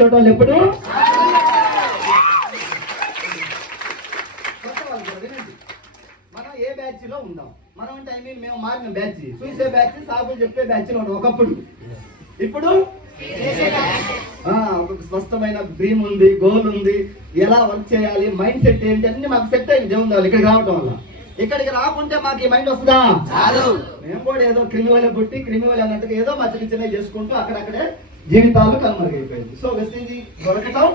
చూడాలి ఎప్పుడు మనం ఏ బ్యాచ్ లో ఉందాం. మనం అంటే ఐ మీన్ మేము మారిన బ్యాచ్, చూసే బ్యాచ్, సాగులు చెప్పే బ్యాచ్ లో ఉన్నాం ఒకప్పుడు. ఇప్పుడు ఒక స్పష్టమైన డ్రీమ్ ఉంది, గోల్ ఉంది, ఎలా వర్క్ చేయాలి, మైండ్ సెట్ ఏంటి అన్ని మాకు సెట్ అయింది దేవుని వల్ల. ఇక్కడికి రావడం వల్ల, ఇక్కడికి రాకుంటే మాకు ఈ మైండ్ వస్తుందా? మేము కూడా ఏదో క్రిమివల్ పుట్టి క్రిమివల్ అన్నట్టుగా ఏదో మా చిన్న చిన్న చేసుకుంటూ అక్కడక్కడే జీవితాలు కనుమరుగైపోయింది. సో వెస్టీజ్ దొరకటం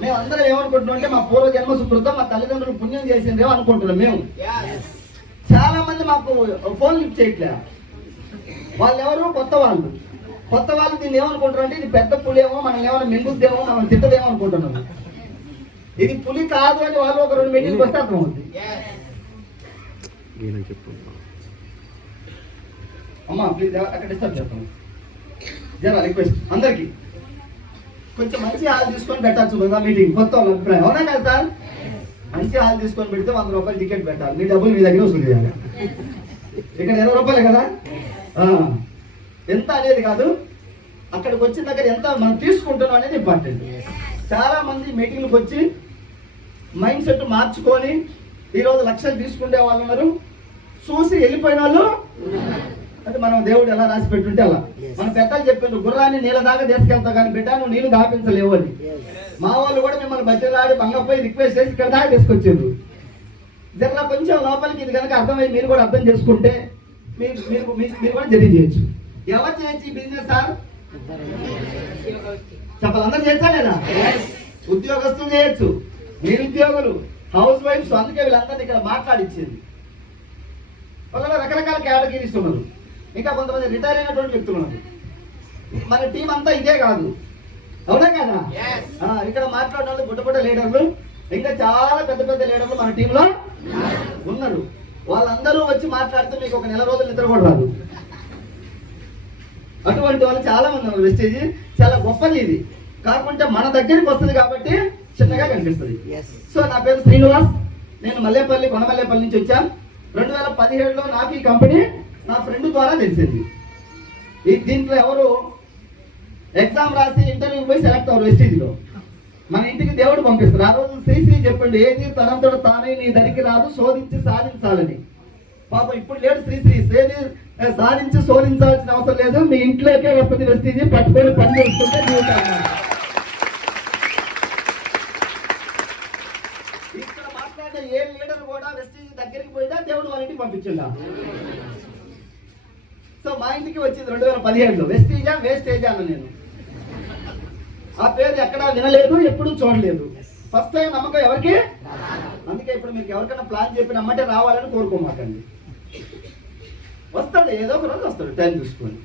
మేము అందరం ఏమనుకుంటున్నాం అంటే మా పూర్వ జన్మ సుకృతం, మా తల్లిదండ్రులు పుణ్యం చేసిందేమో అనుకుంటున్నాం. మేము చాలా మంది మాకు ఫోన్ లిఫ్ట్ చేయట్లే. వాళ్ళు ఎవరు? కొత్త వాళ్ళు. కొత్త వాళ్ళు దీన్ని ఏమనుకుంటారు అంటే ఇది పెద్ద పులేమో, మనం ఏమైనా మింగుద్దేమో, మనం తిట్టదేమో అనుకుంటున్నాం. ఇది పులి కాదు అని వాళ్ళు ఒక 2 మీటింగ్కి వస్తే అర్థమవుతుంది. అమ్మా ప్లీజ్ అక్కడ డిస్టర్బ్ చేస్తాను. జరా రిక్వెస్ట్ అందరికి కొంచెం మంచి హాల్ తీసుకొని పెట్టచ్చు కదా మీటింగ్. కొత్త వాళ్ళ అభిప్రాయం అవునా కదా సార్? మంచి హాల్ తీసుకొని పెడితే 100 రూపాయలు టికెట్ పెట్టాలి. మీ డబ్బులు మీ దగ్గర వసూలు చేయాలి. ఇక్కడ 20 రూపాయలే కదా. ఎంత అనేది కాదు, అక్కడికి వచ్చిన దగ్గర ఎంత మనం తీసుకుంటున్నాం అనేది ఇంపార్టెంట్. చాలా మంది మీటింగ్లకు వచ్చి మైండ్ సెట్ మార్చుకొని ఈరోజు లక్షలు తీసుకునే వాళ్ళు ఉన్నారు, చూసి వెళ్ళిపోయిన వాళ్ళు. అంటే మనం దేవుడు ఎలా రాసి పెట్టుంటే అలా. మన పెద్దలు చెప్పిండ్రు, గుర్రాన్ని నీళ్ళ దాకా తీసుకెళ్తావు కానీ బిడ్డ నువ్వు నీళ్ళు దాపించలేవు అని. మా వాళ్ళు కూడా మిమ్మల్ని బతిలాడి బంగపోయి రిక్వెస్ట్ చేసి ఇక్కడ దాకా తీసుకొచ్చారు. జర కొంచెం లోపలికి ఇది కనుక అర్థమై మీరు కూడా అర్థం చేసుకుంటే మీరు కూడా తెలియజేయచ్చు. ఎవరు చేయొచ్చు ఈ బిజినెస్ సార్? చెప్పాలి, అందరూ చేయొచ్చా లేదా? ఉద్యోగస్తులు చేయొచ్చు, నిరుద్యోగులు, హౌస్ వైఫ్స్. అందుకే వీళ్ళందరినీ ఇక్కడ మాట్లాడిచ్చేది. వాళ్ళలో రకరకాల కేటగిరీస్ ఉన్నారు. ఇంకా కొంతమంది రిటైర్ అయినటువంటి వ్యక్తులు ఉన్నారు. మన టీం అంతా ఇదే కాదు, అవునా కదా? ఇక్కడ మాట్లాడిన వాళ్ళు బుడ్డ లీడర్లు, ఇంకా చాలా పెద్ద పెద్ద లీడర్లు మన టీంలో ఉన్నారు. వాళ్ళందరూ వచ్చి మాట్లాడితే మీకు ఒక నెల రోజులు నిద్ర కూడా రాదు. అటువంటి వాళ్ళు చాలా మంది ఉన్నారు. వెస్టేజ్ చాలా గొప్పది. ఇది కాకుంటే మన దగ్గరికి వస్తుంది కాబట్టి చిన్నగా కనిపిస్తుంది. సో నా పేరు శ్రీనివాస్, నేను మల్లేపల్లి కొనమల్లేపల్లి నుంచి వచ్చాను. 2017లో నాకు ఈ కంపెనీ నా ఫ్రెండ్ ద్వారా తెలిసింది. దీంట్లో ఎవరు ఎగ్జామ్ రాసి ఇంటర్వ్యూ పోయి సెలెక్ట్ అవ్వరు. వెస్టేజ్లో మన ఇంటికి దేవుడు పంపిస్తారు. ఆ రోజు శ్రీశ్రీ చెప్పండి, ఏది తనంతో తానే నీ దరికి రాదు, శోధించి సాధించాలని. పాపం ఇప్పుడు లేడు శ్రీశ్రీ. ఏది సాధించి శోధించాల్సిన అవసరం లేదు, మీ ఇంట్లోకే వస్తుంది వెస్టేజ్. పట్టుకొని పని చేస్తుంటే జీవితాలు. ఇక్కడ మాట్లాడే ఏ లీడర్ కూడా వెస్టేజ్ దగ్గరికి పోయినా దేవుడు వాళ్ళ ఇంటికి పంపించిందా? సో మా ఇంటికి వచ్చింది 2017లో. వెస్టేజా వేస్టేజా అన్న నేను ఆ పేరు ఎక్కడా వినలేదు, ఎప్పుడు చూడలేదు. ఫస్ట్ టైం నమ్మకం ఎవరికి? అందుకే ఇప్పుడు మీకు ఎవరికైనా ప్లాన్ చెప్పి నమ్మంటే రావాలని కోరుకోమాకండి. వస్తాడు, ఏదో ఒక రోజు వస్తాడు, టైం చూసుకొని.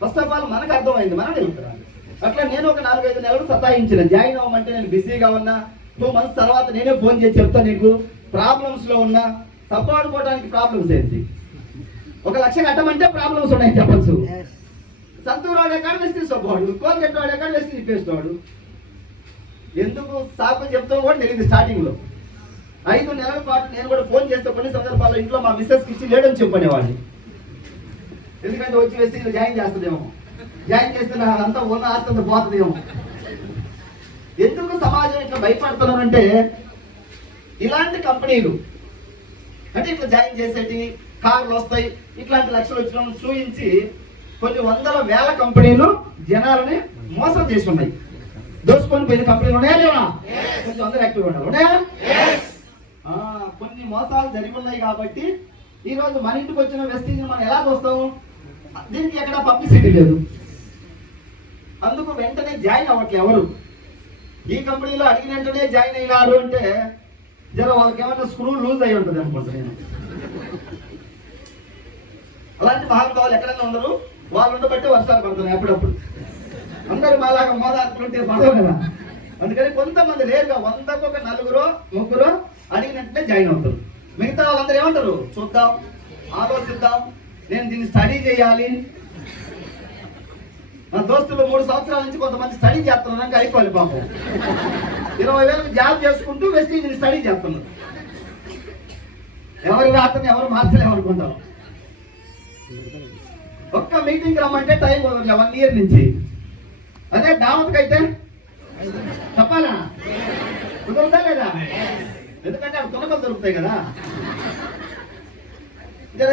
ఫస్ట్ ఆఫ్ ఆల్ మనకు అర్థమైంది, మనం వెళ్తున్నాను. అట్లా నేను ఒక 4-5 నెలలు సతాయించిన. జాయిన్ అవ్వమంటే నేను బిజీగా ఉన్నా. 2 months తర్వాత నేనే ఫోన్ చేసి చెప్తా, నీకు ప్రాబ్లమ్స్లో ఉన్నా. తప్పాడుకోవడానికి ప్రాబ్లమ్స్ ఏంటి? 1 లక్ష కట్టమంటే ప్రాబ్లమ్స్ ఉన్నాయి చెప్పచ్చు. సంతూరు వాడే కాడ వెస్ట్ తీసుకోవాడు, కోల్గెట్ వాడే కాడ వెస్ట్ తిప్పేస్తాడు. ఎందుకు సాకులు చెప్తాం కూడా తెలియదు. స్టార్టింగ్లో 5 నెలల పాటు నేను కూడా ఫోన్ చేస్తే కొన్ని సందర్భాల్లో ఇంట్లో మా మిస్సెస్కి ఇచ్చి లేడని చెప్పనేవాడిని. ఎందుకంటే వచ్చి వేస్తే జాయిన్ చేస్తుందేమో, జాయిన్ చేస్తే అంతా ఉన్న ఆస్తి పోతుందేమో. ఎందుకు సమాజం ఇట్లా భయపడుతున్నారంటే ఇలాంటి కంపెనీలు అంటే ఇట్లా జాయిన్ చేసేటి కార్లు వస్తాయి, ఇట్లాంటి లక్షలు వచ్చిన చూపించి కొన్ని 100,000 కంపెనీలు జనాలని మోసం చేసి ఉన్నాయి. దోసుకొని పోయిన కంపెనీలు ఉన్నాయా లేవా? కొంచెం అందరూ యాక్టివ్గా ఉన్నారు. ఉన్నాయా? కొన్ని మోసాలు జరిగి ఉన్నాయి కాబట్టి ఈరోజు మన ఇంటికి వచ్చిన వెస్టేజ్ మనం ఎలా చూస్తాము? దీనికి ఎక్కడ పబ్లిసిటీ లేదు. అందుకు వెంటనే జాయిన్ అవ్వట్లే ఎవరు. ఈ కంపెనీలో అడిగిన వెంటనే జాయిన్ అయినారు అంటే జర వాళ్ళకి ఏమైనా స్క్రూ లూజ్ అయి ఉంటుంది అనుకుంటా నేను. అలాంటి మహానుభావులు ఎక్కడైనా ఉండరు. వాళ్ళు ఉండబట్టి వర్షాలు పడుతున్నాయి అప్పుడప్పుడు. అందరూ మాలాగా మోదాడుతుంటే పడవు కదా. అందుకని కొంతమంది లేరుగా 100కు ఒక 4-3 అడిగినట్టే జాయిన్ అవుతారు. మిగతా వాళ్ళందరూ ఏమంటారు? చూద్దాం, ఆలోచిద్దాం, నేను దీన్ని స్టడీ చేయాలి. నా దోస్తులు 3 సంవత్సరాల నుంచి కొంతమంది స్టడీ చేస్తున్నారు. అయిపోవాలి పాపం. 20,000 జాబ్ చేసుకుంటూ వెస్టేజ్ స్టడీ చేస్తున్నారు. ఎవరి రాత్రిని ఎవరు మార్చలేమనుకుంటారు. ఒక్క మీటింగ్ రమ్మంటే టైం కుదరలే 1 year నుంచి. అదే దావత్కి అయితే ఎందుకంటే అక్కడ తునకలు దొరుకుతాయి కదా,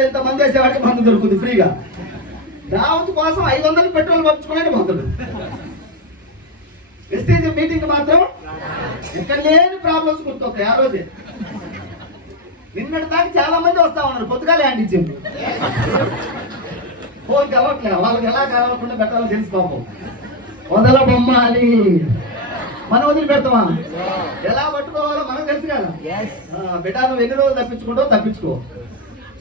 ఇంతమంది వేసేవాడికి మందు దొరుకుతుంది ఫ్రీగా. దావత్ కోసం 500 పెట్రోల్ పంచుకునే పోతాడు. వెస్టేజ్ మీటింగ్ మాత్రం ఎక్కడ లేని ప్రాబ్లమ్స్ గుర్తొస్తాయి ఆ రోజే. నిన్నటి దాకా చాలా మంది వస్తా ఉన్నారు, పొద్దుగా ల్యాండ్ ఇచ్చింది. ఫోన్ కలవట్లేదు, వాళ్ళకి ఎలా కలవకుండా పెట్టాలో తెలుసుకోము. వదల బొమ్మ అని మనం వదిలి పెడతామా? ఎలా పట్టుకోవాలో మనకు తెలుసు కదా. బిడ్డ నువ్వు ఎన్ని రోజులు తప్పించుకో.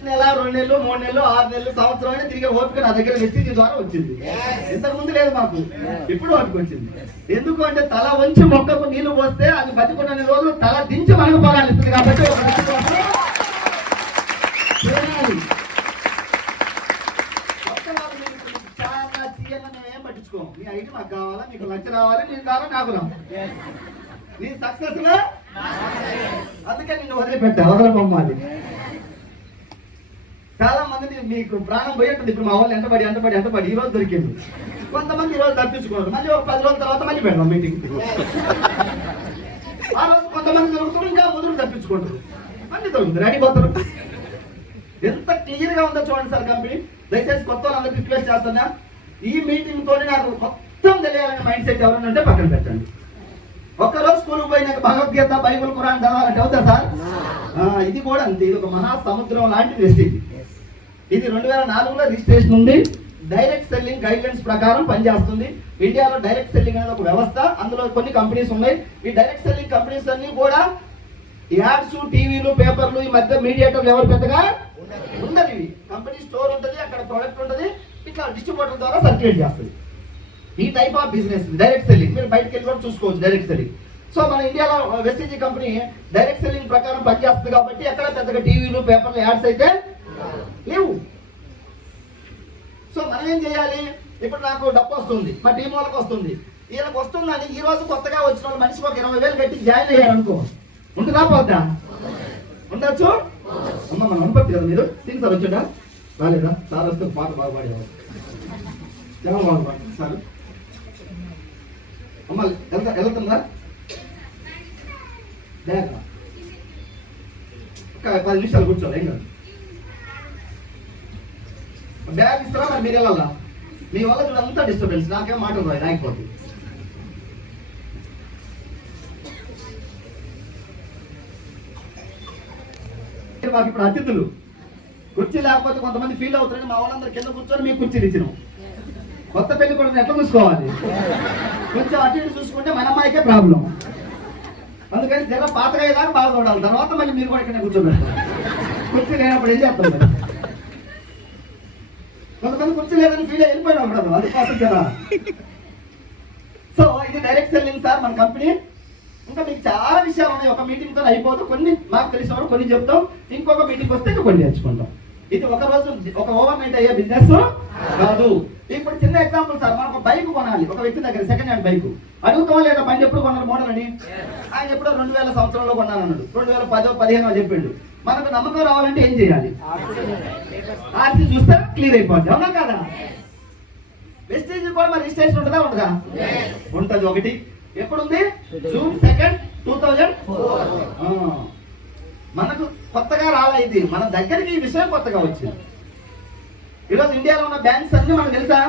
నెల, 2 నెలలు, 3 నెలలు, 6 నెలలు, సంవత్సరం అయినా తిరిగే ఓపిక నా దగ్గర వెస్టీజ్ ద్వారా వచ్చింది. ఇంతకు ముందు లేదు మాకు, ఇప్పుడు వాటికి వచ్చింది. ఎందుకు అంటే తల వంచి మొక్కకు నీళ్లు పోస్తే అది బతికున్న రోజులు తల దించి మనకు పొలాలు ఇస్తుంది. కాబట్టి చాలా తీయగా మేమేం పట్టించుకోం. మీ ఐడి మాకు కావాలా, మీకు లక్ష రావాలి, నీకు కావాలా, నాకు రావాలి. నీ సక్సెస్ లో అందుకే నిన్ను వదిలిపెట్టా, వదలబొమ్మాలి. చాలా మంది మీకు ప్రాణం పోయేటుంది. ఇప్పుడు మా వాళ్ళు ఎంటబడి ఈ రోజు దొరికింది. కొంతమంది ఈ రోజు తప్పించుకోరు, మళ్ళీ ఒక 10 రోజుల తర్వాత మళ్ళీ పెడదాం మీటింగ్. ఆ రోజు కొంతమంది దొరుకుతారు, ఇంకా ముదురు తప్పించుకుంటారు, మళ్ళీ దొరుకుతారు, రెడీ పోతారు. ఎంత క్లియర్ గా ఉందో చూడండి సార్ కంపెనీ. దయచేసి కొత్త వాళ్ళందరికీ రిక్వెస్ట్ చేస్తున్నా, ఈ మీటింగ్ తోనే నాకు మొత్తం తెలియాలనే మైండ్ సెట్ ఎవరైనా ఉంటే పక్కన పెట్టండి. ఒక్కరోజు స్కూల్కి పోయినాక భగవద్గీత, బైబుల్, ఖురాన్ చదవాలంటే అవుతా సార్? ఇది కూడా అంతే. ఇది ఒక మహాసముద్రం లాంటి వెస్టీజ్. ఇది 2004లో రిజిస్ట్రేషన్ ఉంది. డైరెక్ట్ సెల్లింగ్ గైడ్ లైన్స్ ప్రకారం పనిచేస్తుంది. ఇండియాలో డైరెక్ట్ సెల్లింగ్ అనేది ఒక వ్యవస్థ, అందులో కొన్ని కంపెనీస్ ఉన్నాయి. ఈ డైరెక్ట్ సెల్లింగ్ కంపెనీస్ అన్ని కూడా యాడ్స్, టీవీలు, పేపర్లు, ఈ మధ్య మీడియేటర్లు ఎవరు పెద్దగా ఉండదు. ఇవి కంపెనీ స్టోర్ ఉంటుంది, అక్కడ ప్రొడక్ట్ ఉంటుంది, ఇట్లా డిస్ట్రిబ్యూటర్ ద్వారా సర్క్యులేట్ చేస్తుంది. ఈ type of business direct selling. మీరు బయటకు వెళ్ళి కూడా చూసుకోవచ్చు డైరెక్ట్ సెల్లింగ్. సో మన ఇండియాలో వెస్టీజ్ కంపెనీ డైరెక్ట్ సెల్లింగ్ ప్రకారం పనిచేస్తుంది కాబట్టి ఎక్కడ పెద్దగా టీవీలు, పేపర్లు, యాడ్స్ అయితే లేవు. సో మనం ఏం చేయాలి? ఇప్పుడు నాకు డబ్బు వస్తుంది, మా టీం వాళ్ళకి వస్తుంది, వీళ్ళకి వస్తుందని ఈ రోజు కొత్తగా వచ్చిన వాళ్ళు మనిషికి ఒక 20,000 కట్టి జాయిన్ అయ్యారనుకో, ఉంటుందా పోద్దా? ఉండొచ్చు. అమ్మ మన అనుపత్తి కదా మీరు తిని సార్ వచ్చాడా రాలేదా? సార్ వస్తే పాట బాగా పాడేవారు, చాలా బాగా పాడు సార్. అమ్మ వెళ్తుందా? ఒక 10 నిమిషాలు కూర్చోవాలి, ఏం కాదు. బ్యాగ్ ఇస్తారా మరి మీరు వెళ్ళాలా? మీ వల్ల చూడంతా డిస్టర్బెన్స్, నాకేం మాటలు రాయి రాకపోతే. మాకు ఇప్పుడు అతిథులు కుర్చీ లేకపోతే కొంతమంది ఫీల్ అవుతారని మా వాళ్ళందరూ కింద కూర్చొని మీకు కుర్చీలు ఇచ్చినాం. కొత్త పెళ్లి కూడా ఎట్లా చూసుకోవాలి? కొంచెం అటు ఇటు చూసుకుంటే మన అమ్మాయికే ప్రాబ్లం. అందుకని జర పాతగా అయ్యేదాకా బాగా చూడాలి, తర్వాత మళ్ళీ మీరు కూడా ఇక్కడ కూర్చోబెడతారు. కుర్చీ లేనప్పుడు ఏం చేస్తాం మరి? కొంతమంది కుర్చీ లేదని ఫీల్ వెళ్ళిపోయినా ఉండదు, అందుకోసం కదా. సో ఇది డైరెక్ట్ సెల్లింగ్ సార్ మన కంపెనీ. ఇంకా మీకు చాలా విషయాలు ఉన్నాయి, ఒక మీటింగ్ తో అయిపోదు. కొన్ని మాకు తెలిసినప్పుడు కొన్ని చెప్తాం, ఇంకొక మీటింగ్ వస్తే ఇంకా కొన్ని నేర్చుకుంటాం. ఇది ఒక రోజు ఒక ఓవర్ నైట్ అయ్యే బిజినెస్ కాదు. ఇప్పుడు చిన్న ఎగ్జాంపుల్ సార్, మనకు బైక్ కొనాలి ఒక వ్యక్తి దగ్గర, సెకండ్ హ్యాండ్ బైక్ అడుగుతాం లేదా? బండి ఎప్పుడు కొన్నాడు మోడల్ అని? ఆయన ఎప్పుడో 2000 సంవత్సరంలో కొన్నానన్నాడు, 2010, 2015 చెప్పాడు. మనకు నమ్మకం రావాలంటే ఏం చేయాలి? ఆర్సీ చూస్తే క్లియర్ అయిపోద్ది, అవునా కదా? వెస్టేజ్ కూడా మరి రిజిస్ట్రేషన్ ఉంటుందా ఉండదా? ఉంటుంది. ఒకటి ఎప్పుడుంది? June 2, 2004. మనకు కొత్తగా రాలే, ఇది మన దగ్గరికి ఈ విషయం కొత్తగా వచ్చింది. ఈరోజు ఇండియాలో ఉన్న బ్యాంక్స్ అన్ని మనకు తెలుసా?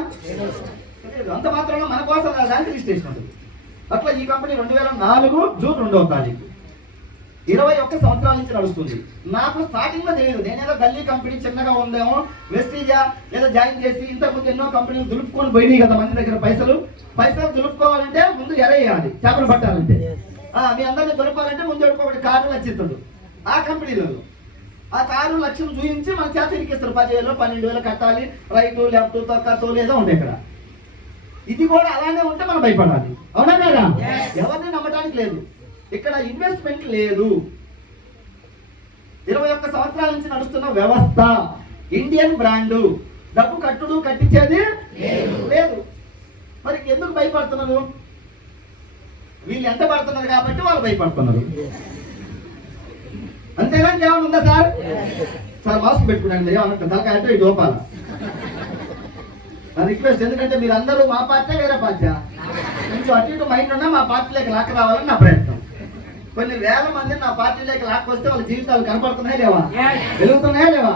అంత మాత్రంలో మన కోసం బ్యాంక్ రిజిస్ట్రేషన్ ఉంటుంది. అట్లా ఈ కంపెనీ 2004 June 2వ తారీఖు 21 సంవత్సరాల నుంచి నడుస్తుంది. నాకు స్టార్టింగ్ లో తెలియదు, నేనేదో గల్లీ కంపెనీ చిన్నగా ఉందేమో, వెస్టీజా ఏదో జాయిన్ చేసి ఇంతకుముందు ఎన్నో కంపెనీలు దులుపుకొని పోయినాయి కదా మంది దగ్గర. పైసలు దులుపుకోవాలంటే ముందు ఎరేయాలి, చేపలు పట్టాలంటే. మీ అందరినీ దులపాలంటే ముందు ఒకటి కారు నచ్చిస్తాడు ఆ కంపెనీలలో. ఆ కారు లక్ష్యం చూపించి మన చేత ఇరికిస్తారు, 10,000, 12,000 కట్టాలి, రైట్ లెఫ్ట్ తొక్క తోలేదో ఉంటాయి ఇక్కడ. ఇది కూడా అలానే ఉంటే మనం భయపడాలి, అవునా కదా? ఎవరిని నమ్మటానికి లేదు, ఇక్కడ ఇన్వెస్ట్మెంట్ లేదు. 21 సంవత్సరాల నుంచి నడుస్తున్న వ్యవస్థ, ఇండియన్ బ్రాండు, డబ్బు కట్టుడు కట్టించేది లేదు. మరి ఎందుకు భయపడుతున్నారు? వీళ్ళు ఎంత పడుతున్నారు కాబట్టి వాళ్ళు భయపడుతున్నారు, అంతేగా? ఏమైనా ఉందా సార్? సార్ మాస్క్ పెట్టుకున్నాను, ఏమన్నా తలకాయ అంటే ఇది ఓపాల నా రిక్వెస్ట్. ఎందుకంటే మీరు అందరూ మా పార్టీ వేరే పార్టీ, కొంచెం అటు ఇటు మైండ్ ఉన్నా మా పార్టీలోకి లాక్క రావాలని నా ప్రయత్నం. కొన్ని వేల మంది నా పార్టీలోకి లాక్కొస్తే వాళ్ళ జీవితాలు కనపడుతున్నాయా లేవా, వెలుగుతున్నాయా లేవా?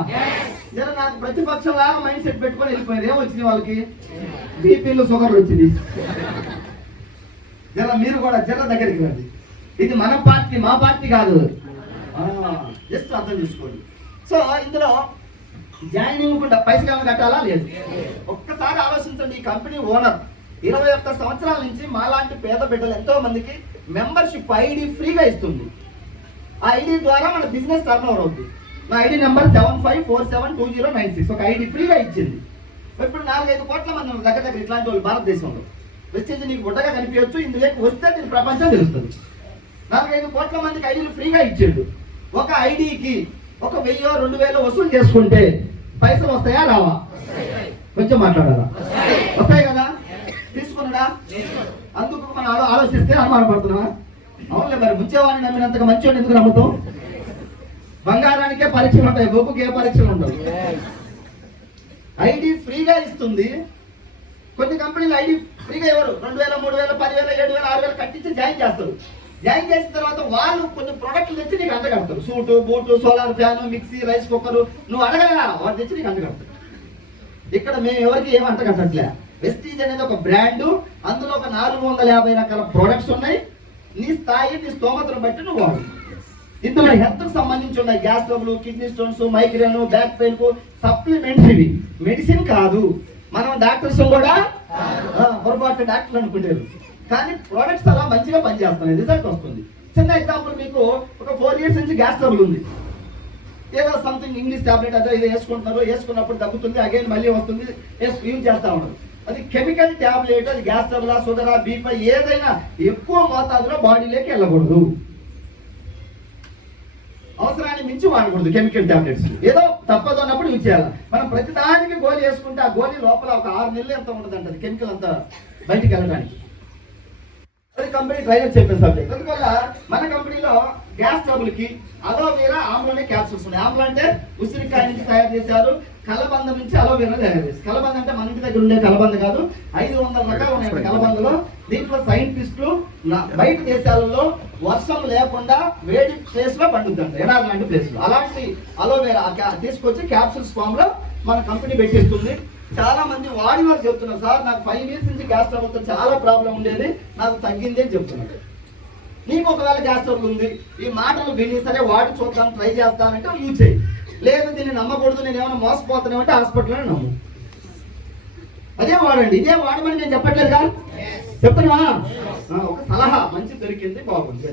జర నాకు ప్రతిపక్షం లాగా మైండ్ సెట్ పెట్టుకొని వెళ్ళిపోయారు. ఏమొచ్చింది వాళ్ళకి? బీపీలు, షుగర్లు వచ్చింది. జర మీరు కూడా జర దగ్గరికి రండి. ఇది మన పార్టీ, మా పార్టీ కాదు. జస్ట్ అర్థం చేసుకోండి. సో ఇందులో జాయినింగ్ కూడా పైసలు ఏమైనా కట్టాలా? లేదు. ఒక్కసారి ఆలోచించండి. ఈ కంపెనీ ఓనర్ 21 సంవత్సరాల నుంచి మాలాంటి పేద బిడ్డలు ఎంతో మందికి మెంబర్షిప్ ఐడి ఫ్రీగా ఇస్తుంది. ఆ ఐడి ద్వారా మన బిజినెస్ టర్న్ ఓవర్ అవుతుంది. నా ఐడి నెంబర్ 75472096. ఒక ఐడి ఫ్రీగా ఇచ్చింది. ఇప్పుడు 4-5 కోట్ల మంది దగ్గర ఇట్లాంటి వాళ్ళు భారతదేశంలో. వెస్టేజ్ నీకు గుడ్డగా కనిపించచ్చు, ఇందులోకి వస్తే దీని ప్రపంచం తెలుస్తుంది. 4-5 కోట్ల మందికి ఐడీలు ఫ్రీగా ఇచ్చాడు. ఒక ఐడికి ఒక 1000-2000 వసూలు చేసుకుంటే పైసలు వస్తాయా రావా? కొంచెం మాట్లాడారా? వస్తాయి కదా. తీసుకున్నాడా? అందుకు మనం ఆలోచిస్తే అనుమానపడుతున్నావా? అవునులే, మరి ముంచేవాడిని నమ్మినంతగా మంచివాడిని ఎందుకు నమ్ముతాం? బంగారానికే పరీక్షలు ఉంటాయి, గొప్పకి ఏ పరీక్షలు ఉండవు. ఐడి ఫ్రీగా ఇస్తుంది. కొన్ని కంపెనీలు ఐడి ఫ్రీగా ఎవరు 2000, 3000, 10,000, 7,000, 6,000 కట్టించి జాయిన్ చేస్తారు. జాయిన్ చేసిన తర్వాత వాళ్ళు కొన్ని ప్రొడక్ట్లు తెచ్చి నీకు అంటగడతారు. Suit, boot, solar fan, mixie, rice cooker. నువ్వు అడగలరా, వాళ్ళు తెచ్చి నీకు అంటగడతారు. ఇక్కడ మేము ఎవరికి ఏమి అంటగట్టట్లే. వెస్టీజ్ అనేది ఒక బ్రాండ్. అందులో ఒక 450 రకాల ప్రొడక్ట్స్ ఉన్నాయి. నీ స్థాయి, నీ స్తోమతను బట్టి నువ్వు వాడు. ఇందులో హెల్త్ కు సంబంధించి ఉన్నాయి gas trouble, kidney stones, migraine, back pain కు సప్లిమెంట్స్. ఇవి మెడిసిన్ కాదు. మనం డాక్టర్స్ కూడా పొరపాటు డాక్టర్లు అనుకుంటారు, కానీ ప్రొడక్ట్స్ అలా మంచిగా పనిచేస్తున్నాయి, రిజల్ట్ వస్తుంది. చిన్న ఎగ్జాంపుల్, మీకు ఒక 4 years నుంచి గ్యాస్ ట్రబుల్ ఉంది. ఏదో సంథింగ్ ఇంగ్లీష్ టాబ్లెట్ అదో ఇది వేసుకుంటున్నారు, వేసుకున్నప్పుడు తగ్గుతుంది, అగైన్ మళ్ళీ వస్తుంది, యూజ్ చేస్తా ఉన్నారు. అది కెమికల్ టాబ్లెట్. అది గ్యాస్ ట్రబుల్, షుగర్, బీపీ ఏదైనా ఎక్కువ మోతాదులో బాడీలోకి వెళ్ళకూడదు. అవసరాన్ని మించి వాడకూడదు కెమికల్ టాబ్లెట్స్. ఏదో తప్పదు అన్నప్పుడు యూజ్ చేయాలి. మనం ప్రతిదానికి గోళీ వేసుకుంటే ఆ గోళీ లోపల ఒక 6 నెలలు ఎంత ఉంటుందంట కెమికల్ అంతా బయటికి వెళ్ళడానికి. అది కంపెనీ ట్రైనర్ చెప్పిన సబ్జెక్ట్. అందువల్ల మన కంపెనీలో గ్యాస్ ట్రబుల్ కి అలోవెరా, ఆమ్లోనే క్యాప్సూల్స్ ఉన్నాయి. ఆమ్లో అంటే ఉసిరికాయ నుంచి తయారు చేశారు. కలబంద నుంచి అలోవెరా తయారు చేశారు. కలబంద అంటే మన ఇంటి దగ్గర ఉండే కలబంద కాదు, 500 రకాలు ఉన్నాయి కలబందలో. దీంట్లో సైంటిస్టులు బయట దేశాలలో వర్షం లేకుండా వేడి ప్లేస్ లో పండుతుందంట, ఎడారి లాంటి ప్లేస్ లో. అలాంటి అలోవెరా తీసుకొచ్చి క్యాప్సూల్స్ ఫామ్ లో మన కంపెనీ పెట్టిస్తుంది. చాలా మంది వాడి వాళ్ళు చెప్తున్నారు, సార్ నాకు 5 years నుంచి గ్యాస్ ట్రబుల్తో చాలా ప్రాబ్లం ఉండేది, నాకు తగ్గింది అని చెప్తున్నారు. నీకు ఒకవేళ గ్యాస్ ట్రబుల్ ఉంది, ఈ మాటలు విని సరే వాడి చూద్దాం, ట్రై చేస్తానంటే యూజ్ చేయి. లేదు దీన్ని నమ్మకూడదు, నేను ఏమైనా మోసపోతానేమంటే హాస్పిటల్లోనే నమ్ము. అదే వాడండి. ఇదే వాడమని నేను చెప్పట్లేదు కదా, చెప్తున్నా. ఒక సలహా మంచి దొరికింది, బాగుంది.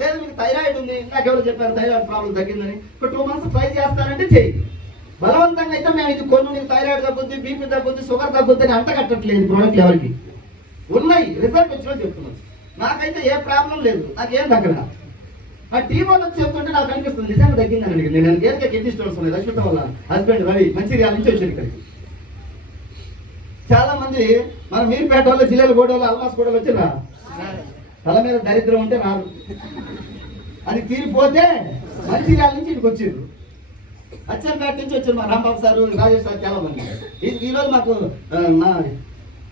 లేదు మీకు థైరాయిడ్ ఉంది, నాకెవరు చెప్పారు థైరాయిడ్ ప్రాబ్లం తగ్గిందని, ఒక 2 months ట్రై చేస్తానంటే చెయ్యి. బలవంతంగా అయితే మేము ఇది కొన్ని నీకు థైరాయిడ్ తగ్గుద్ది, బీపీ తగ్గుద్ది, షుగర్ తగ్గుద్ది అని అంటగట్టట్లేదు. ప్రోడక్ట్ ఎవరికి ఉన్నాయి, రిజల్ట్ వచ్చినా చెప్తున్నాను. నాకైతే ఏ ప్రాబ్లం లేదు, నాకేం తగ్గదా. ఆ టీం వాళ్ళు వచ్చి చెప్తుంటే నాకు అనిపిస్తుంది నిజంగా తగ్గిందని అడిగి. నేను ఏదైతే కిడ్నీ స్టోన్స్ ఉన్నాయి, రష్మిత వాళ్ళ హస్బెండ్ రవి మంచిర్యాల నుంచి వచ్చారు ఇక్కడికి. చాలా మంది మన మీరుపేట వాళ్ళు, జిల్లాల గోడలు, అల్మాస్ గోడలు వచ్చిరా, తల మీద దరిద్రం ఉంటే రారు, అది తీరిపోతే మంచిర్యాల నుంచి ఇక్కడికి వచ్చారు. అచ్చంపేట నుంచి వచ్చారు మా రాంబాబు సార్, రాజేష్ సార్, చాలా మంది. ఈరోజు మాకు మా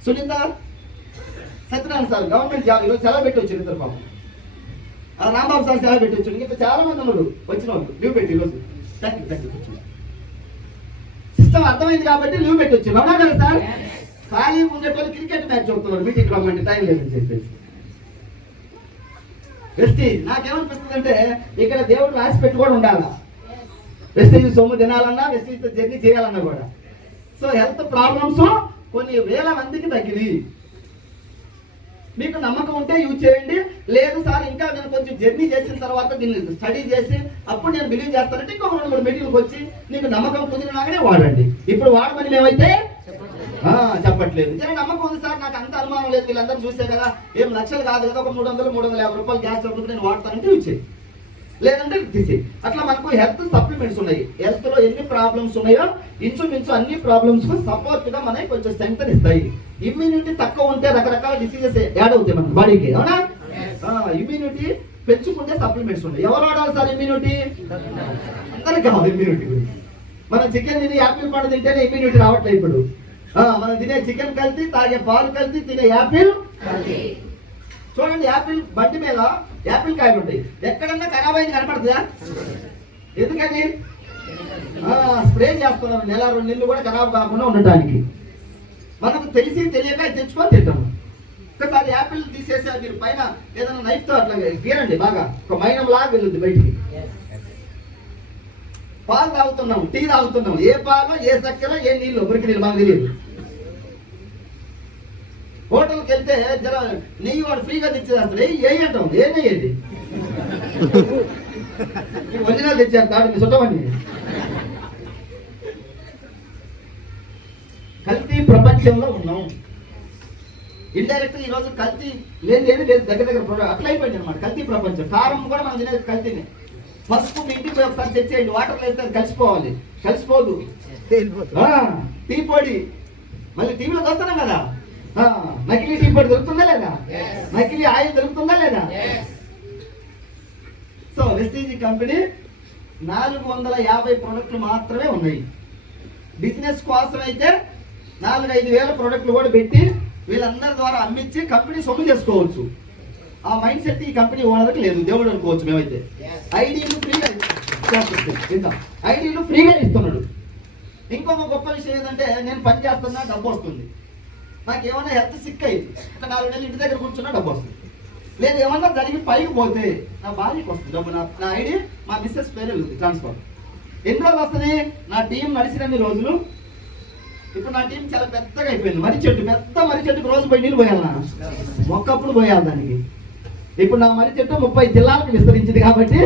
Sunitha, Satyanarayana sir government job ఈరోజు సెలవు పెట్టి వచ్చారు. ఇద్దరు పాపం రాంబాబు సార్ సెలవు పెట్టి వచ్చారు. ఇంకా చాలా మంది ఉన్నారు వచ్చిన వాళ్ళు లీవ్ పెట్టి ఈరోజు. సిస్టమ్ అర్థమైంది కాబట్టి లీవ్ పెట్టి వచ్చారు. అవునా కదా సార్? ఖాళీ ఉండేటోళ్ళు క్రికెట్ మ్యాచ్ చూస్తున్నారు, మీటింగ్ రమ్మంటే టైం లేదని చెప్పేసి. వెస్టీజ్ నాకేమనిపిస్తుంది అంటే ఇక్కడ దేవుడు రాసి పెట్టి కూడా ఉండాలా. వెస్టీజ్ సొమ్ము తినాలన్నా, వెస్టీజ్ జర్నీ చేయాలన్నా కూడా. సో హెల్త్ ప్రాబ్లమ్స్ కొన్ని వేల మందికి తగ్గినాయి. మీకు నమ్మకం ఉంటే యూజ్ చేయండి. లేదు సార్ ఇంకా నేను కొంచెం జర్నీ చేసిన తర్వాత దీన్ని స్టడీ చేసి అప్పుడు నేను బిలీవ్ చేస్తానంటే ఇంకొక 2-3 మీటింగ్కి వచ్చి నీకు నమ్మకం కుదిరినాగానే వాడండి. ఇప్పుడు వాడమని మేమైతే చెప్పట్లేదు. జర నమ్మకం ఉంది సార్, నాకు అంత అనుమానం లేదు, వీళ్ళందరూ చూసే కదా, ఏం లక్షలు కాదు కదా, ఒక 300-350 రూపాయలు గ్యాస్ డబ్బులు నేను వాడతానంటే యూజ్ చేయి, లేదంటే తీసి. అట్లా మనకు హెల్త్ సప్లిమెంట్స్ ఉన్నాయి. హెల్త్ లో ఎన్ని ప్రాబ్లమ్స్ ఉన్నాయో ఇంచుమించు అన్ని ప్రాబ్లమ్స్ కు సపోర్ట్ గా మనకి కొంచెం స్ట్రెంగ్త్ ఇస్తాయి. ఇమ్యూనిటీ తక్కువ ఉంటే రకరకాల డిసీజెస్ యాడ్ అవుతాయి మన బాడీకి. అవునా? ఇమ్యూనిటీ పెంచుకుంటే సప్లిమెంట్స్ ఉన్నాయి. ఎవరు వాడాలి సార్ ఇమ్యూనిటీ? అందరికి కావాలి ఇమ్యూనిటీ గురించి. మనం చికెన్ తిని యాపిల్ పండు తింటేనే ఇమ్యూనిటీ రావట్లేదు. ఇప్పుడు మనం తినే చికెన్ కల్తీ, తాగే పాలు కల్తీ, తినే యాపిల్ కల్తీ. చూడండి, యాపిల్ బండి మీద యాపిల్ కాయలు ఉంటాయి, ఎక్కడన్నా ఖరాబ్ అయింది కనపడుతుందా? ఎందుకని? స్ప్రే చేస్తున్నారు, నెల 2 నెలలు కూడా ఖరాబ్ కాకుండా ఉండటానికి. మనకు తెలిసి తెలియక తెచ్చుకొని తింటాము. ఒకసారి యాపిల్ తీసేసి మీరు పైన ఏదైనా నైఫ్ తో అట్లా గీరండి, బాగా ఒక మైనం లాగా వెళ్ళుద్ది బయటికి. పాలు తాగుతున్నాం, టీ తాగుతున్నాం, ఏ పాలు, ఏ చక్కెర, ఏ నీళ్ళు, మురికి నీళ్ళు మనకు తెలియదు. హోటల్కి వెళ్తే జర నెయ్యి వాడు ఫ్రీగా తెచ్చేస్తాడు, ఏ అంటాం, ఏ నెయ్యి అది ఒరిజినల్ తెచ్చారు తాడు మీ చుట్టమని. కల్తీ ప్రపంచంలో ఉన్నాం. ఇండైరెక్ట్ ఈ రోజు కల్తీ లేదు దగ్గర దగ్గర అట్లా అయిపోయింది అనమాట. కల్తీ ప్రపంచం. కారం కూడా మనం తినేది కల్తీనే. పసుపు మీ ఇంటికి ఒకసారి తెచ్చేయండి, వాటర్ వేస్తే కలిసిపోవాలి, కలిసిపోదు. టీ పొడి మళ్ళీ టీవీలో వస్తున్నాం కదా, నకిలీ టీ పొడి దొరుకుతుందా లేదా, నకిలీ ఆయిల్ దొరుకుతుందా లేదా. సో వెస్టీజ్ కంపెనీ 450 ప్రోడక్ట్లు మాత్రమే ఉన్నాయి. బిజినెస్ కోసం అయితే 4-5 వేల ప్రోడక్ట్లు కూడా పెట్టి వీళ్ళందరి ద్వారా అమ్మించి కంపెనీ సొమ్ము చేసుకోవచ్చు. ఆ మైండ్ సెట్ ఈ కంపెనీ ఓనర్కి లేదు, దేవుడు అనుకోవచ్చు. మేమైతే ఐడీలు ఫ్రీగా ఇస్తాం, ఐడీలు ఫ్రీగా ఇస్తున్నాడు. ఇంకొక గొప్ప విషయం ఏంటంటే, నేను పని చేస్తున్నా, డబ్బు వస్తుంది. నాకు ఏమన్నా హెల్త్ సిక్ అయింది, 4 నెలలు ఇంటి దగ్గర కూర్చున్నా డబ్బు వస్తుంది. లేదు ఏమన్నా జరిగి పైకి పోతే నా భార్యకి వస్తుంది డబ్బు. నా ఐడి మా మిస్సెస్ పేరు వెళ్తుంది ట్రాన్స్ఫర్. ఎన్ని రోజులు వస్తుంది? నా టీం నడిచినన్ని రోజులు. ఇప్పుడు నా టీం చాలా పెద్దగా అయిపోయింది. మర్రి చెట్టు, పెద్ద మర్రి చెట్టుకు రోజు పోయి నీళ్ళు పోయాలి, మొక్కప్పుడు పోయాలి దానికి. ఇప్పుడు నా మర్రి చెట్టు 30 జిల్లాలకు విస్తరించింది. కాబట్టి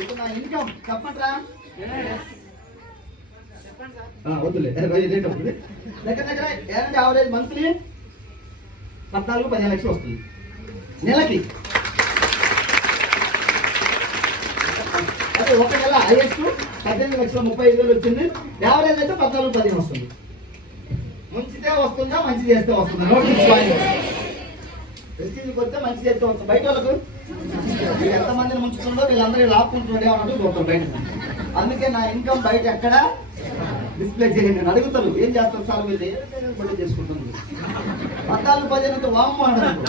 ఇప్పుడు నా ఇన్కమ్ చెప్పండి, వద్దులే లేట్ అవుతుంది. దగ్గర దగ్గర ఏమంటే యావరేజ్ మంత్లీ 14-15 లక్షలు వస్తుంది నెలకి. అదే ఒక నెల హైయెస్ట్ 18,35,000 వచ్చింది. యావరేజ్ అయితే 14-15 వస్తుంది. ముంచితే వస్తుందా, మంచి చేస్తే వస్తుందా? నోటీస్ వెస్టీజ్కి వస్తే మంచి చేస్తే వస్తుంది. బయట వాళ్ళకు ఎంతమందిని ముంచుతుందో వీళ్ళందరూ లాక్కుంటున్నాడే అన్నట్టు చూస్తాం బయట. అందుకే నా ఇన్కమ్ బయట ఎక్కడ డిస్ప్లే చేయండి. నేను అడుగుతాను, ఏం చేస్తారు సార్ వీళ్ళు, బట్టి చేసుకుంటుంది. 14-15 వామ్మ అన్నారు,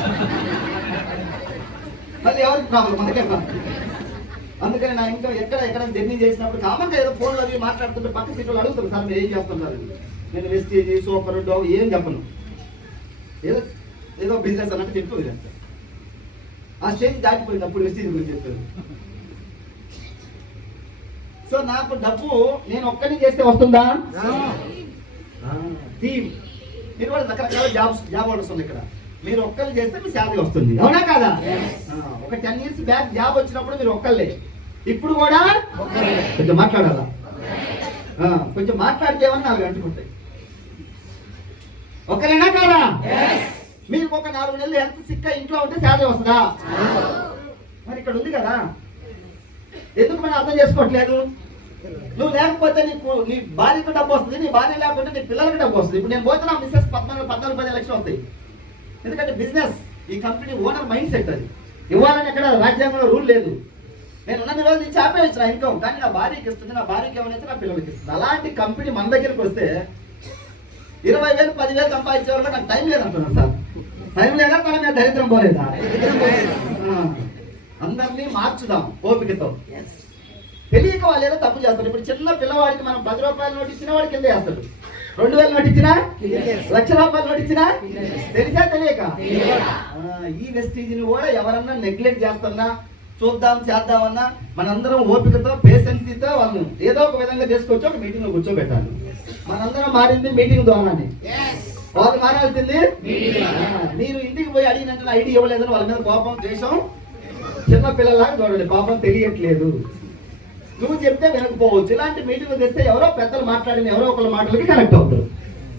మళ్ళీ ఎవరికి ప్రాబ్లం, మనకే ప్రాబ్లం. అందుకని నా ఇన్కమ్ ఎక్కడ జర్నీ చేసినప్పుడు కామన్గా ఏదో ఫోన్లో అవి మాట్లాడుతుంటే పక్క సీట్ వాళ్ళు అడుగుతారు, సార్ మీరు ఏం చేస్తుంటారు. నేను వెస్టీజ్, సూపర్, డోవ్ ఏం చెప్పను, ఏదో బిజినెస్ అన్నట్టు చెప్తూ చేస్తాను. ఆ స్టేజ్ దాటిపోయింది, అప్పుడు వెస్టీజ్ గురించి చెప్పారు. సో నాకు డబ్బు నేను ఒక్కడిని చేస్తే వస్తుందా? టీమ్ మీరు కూడా రకరకాల జాబ్ వస్తుంది ఇక్కడ. మీరు ఒక్కరిని చేస్తే మీ శాలరీ వస్తుంది, అవునా కాదా? ఒక 10 years బ్యాక్ జాబ్ వచ్చినప్పుడు మీరు ఒక్కళ్ళే, ఇప్పుడు కూడా కొంచెం మాట్లాడాలా, కొంచెం మాట్లాడితేమని 4 అంటుకుంటాయి. ఒక్కరేనా కాదా? మీరు ఒక 4 నెలలు ఎంత సిక్క ఇంట్లో ఉంటే శాలరీ వస్తుందా? మరి ఇక్కడ ఉంది కదా, ఎందుకు మనం అర్థం చేసుకోవట్లేదు? నువ్వు లేకపోతే నీ భార్యకు డబ్బు వస్తుంది, నీ భార్య లేకపోతే నీ పిల్లలకి డబ్బు వస్తుంది. ఇప్పుడు నేను పోతే నా మిస్సెస్ 14-15 లక్షలు వస్తాయి. ఎందుకంటే బిజినెస్, ఈ కంపెనీ ఓనర్ మైండ్ సెట్ అది. ఇవ్వాలని ఎక్కడ రాజ్యాంగంలో రూల్ లేదు. నేను ఉన్నన్ని రోజులు నుంచి ఆపే ఇచ్చిన ఇన్కమ్, కానీ నా భార్యకి ఇస్తుంది, నా భార్యకి ఏమైనా నా పిల్లలకి ఇస్తుంది. అలాంటి కంపెనీ మన దగ్గరికి వస్తే 20,000, 10,000 సంపాదించే వాళ్ళు నాకు టైం లేదంటున్నాను సార్. టైం లేదా, తన మీద దరిద్రం పోలేదా? అందరినీ మార్చుదాం ఓపికతో. తెలియక వాళ్ళు ఏదో తప్పు చేస్తారు. ఇప్పుడు చిన్న పిల్లవాడికి మనం 10 రూపాయల నోటు ఇచ్చిన వాడికి కింద వేస్తాడు, 2,000 నోటు ఇచ్చినా, 1,00,000 రూపాయల నోటు ఇచ్చినా, తెలిసా తెలియక. ఈ వెస్టీజ్ని కూడా ఎవరన్నా నెగ్లెక్ట్ చేస్తున్నా, చూద్దాం చేద్దామన్నా, మనందరం ఓపికతో పేషెన్సీతో వాళ్ళని ఏదో ఒక విధంగా చేసుకొచ్చి ఒక మీటింగ్ లో కూర్చోబెట్టాలి. మనందరం మారింది మీటింగ్ ద్వారానే, వాళ్ళు మారాల్సింది. మీరు ఇంటికి పోయి అడిగినట్టు ఐడి ఇవ్వలేదని వాళ్ళ మీద కోపం, ద్వేషం, చిన్న పిల్లలాగా చూడండి, పాపం తెలియట్లేదు. నువ్వు చెప్తే వినకపోవచ్చు. ఇలాంటి మీటింగ్లు తెస్తే ఎవరో పెద్దలు మాట్లాడిన ఎవరో ఒకళ్ళ మాటలకి కనెక్ట్ అవుతారు.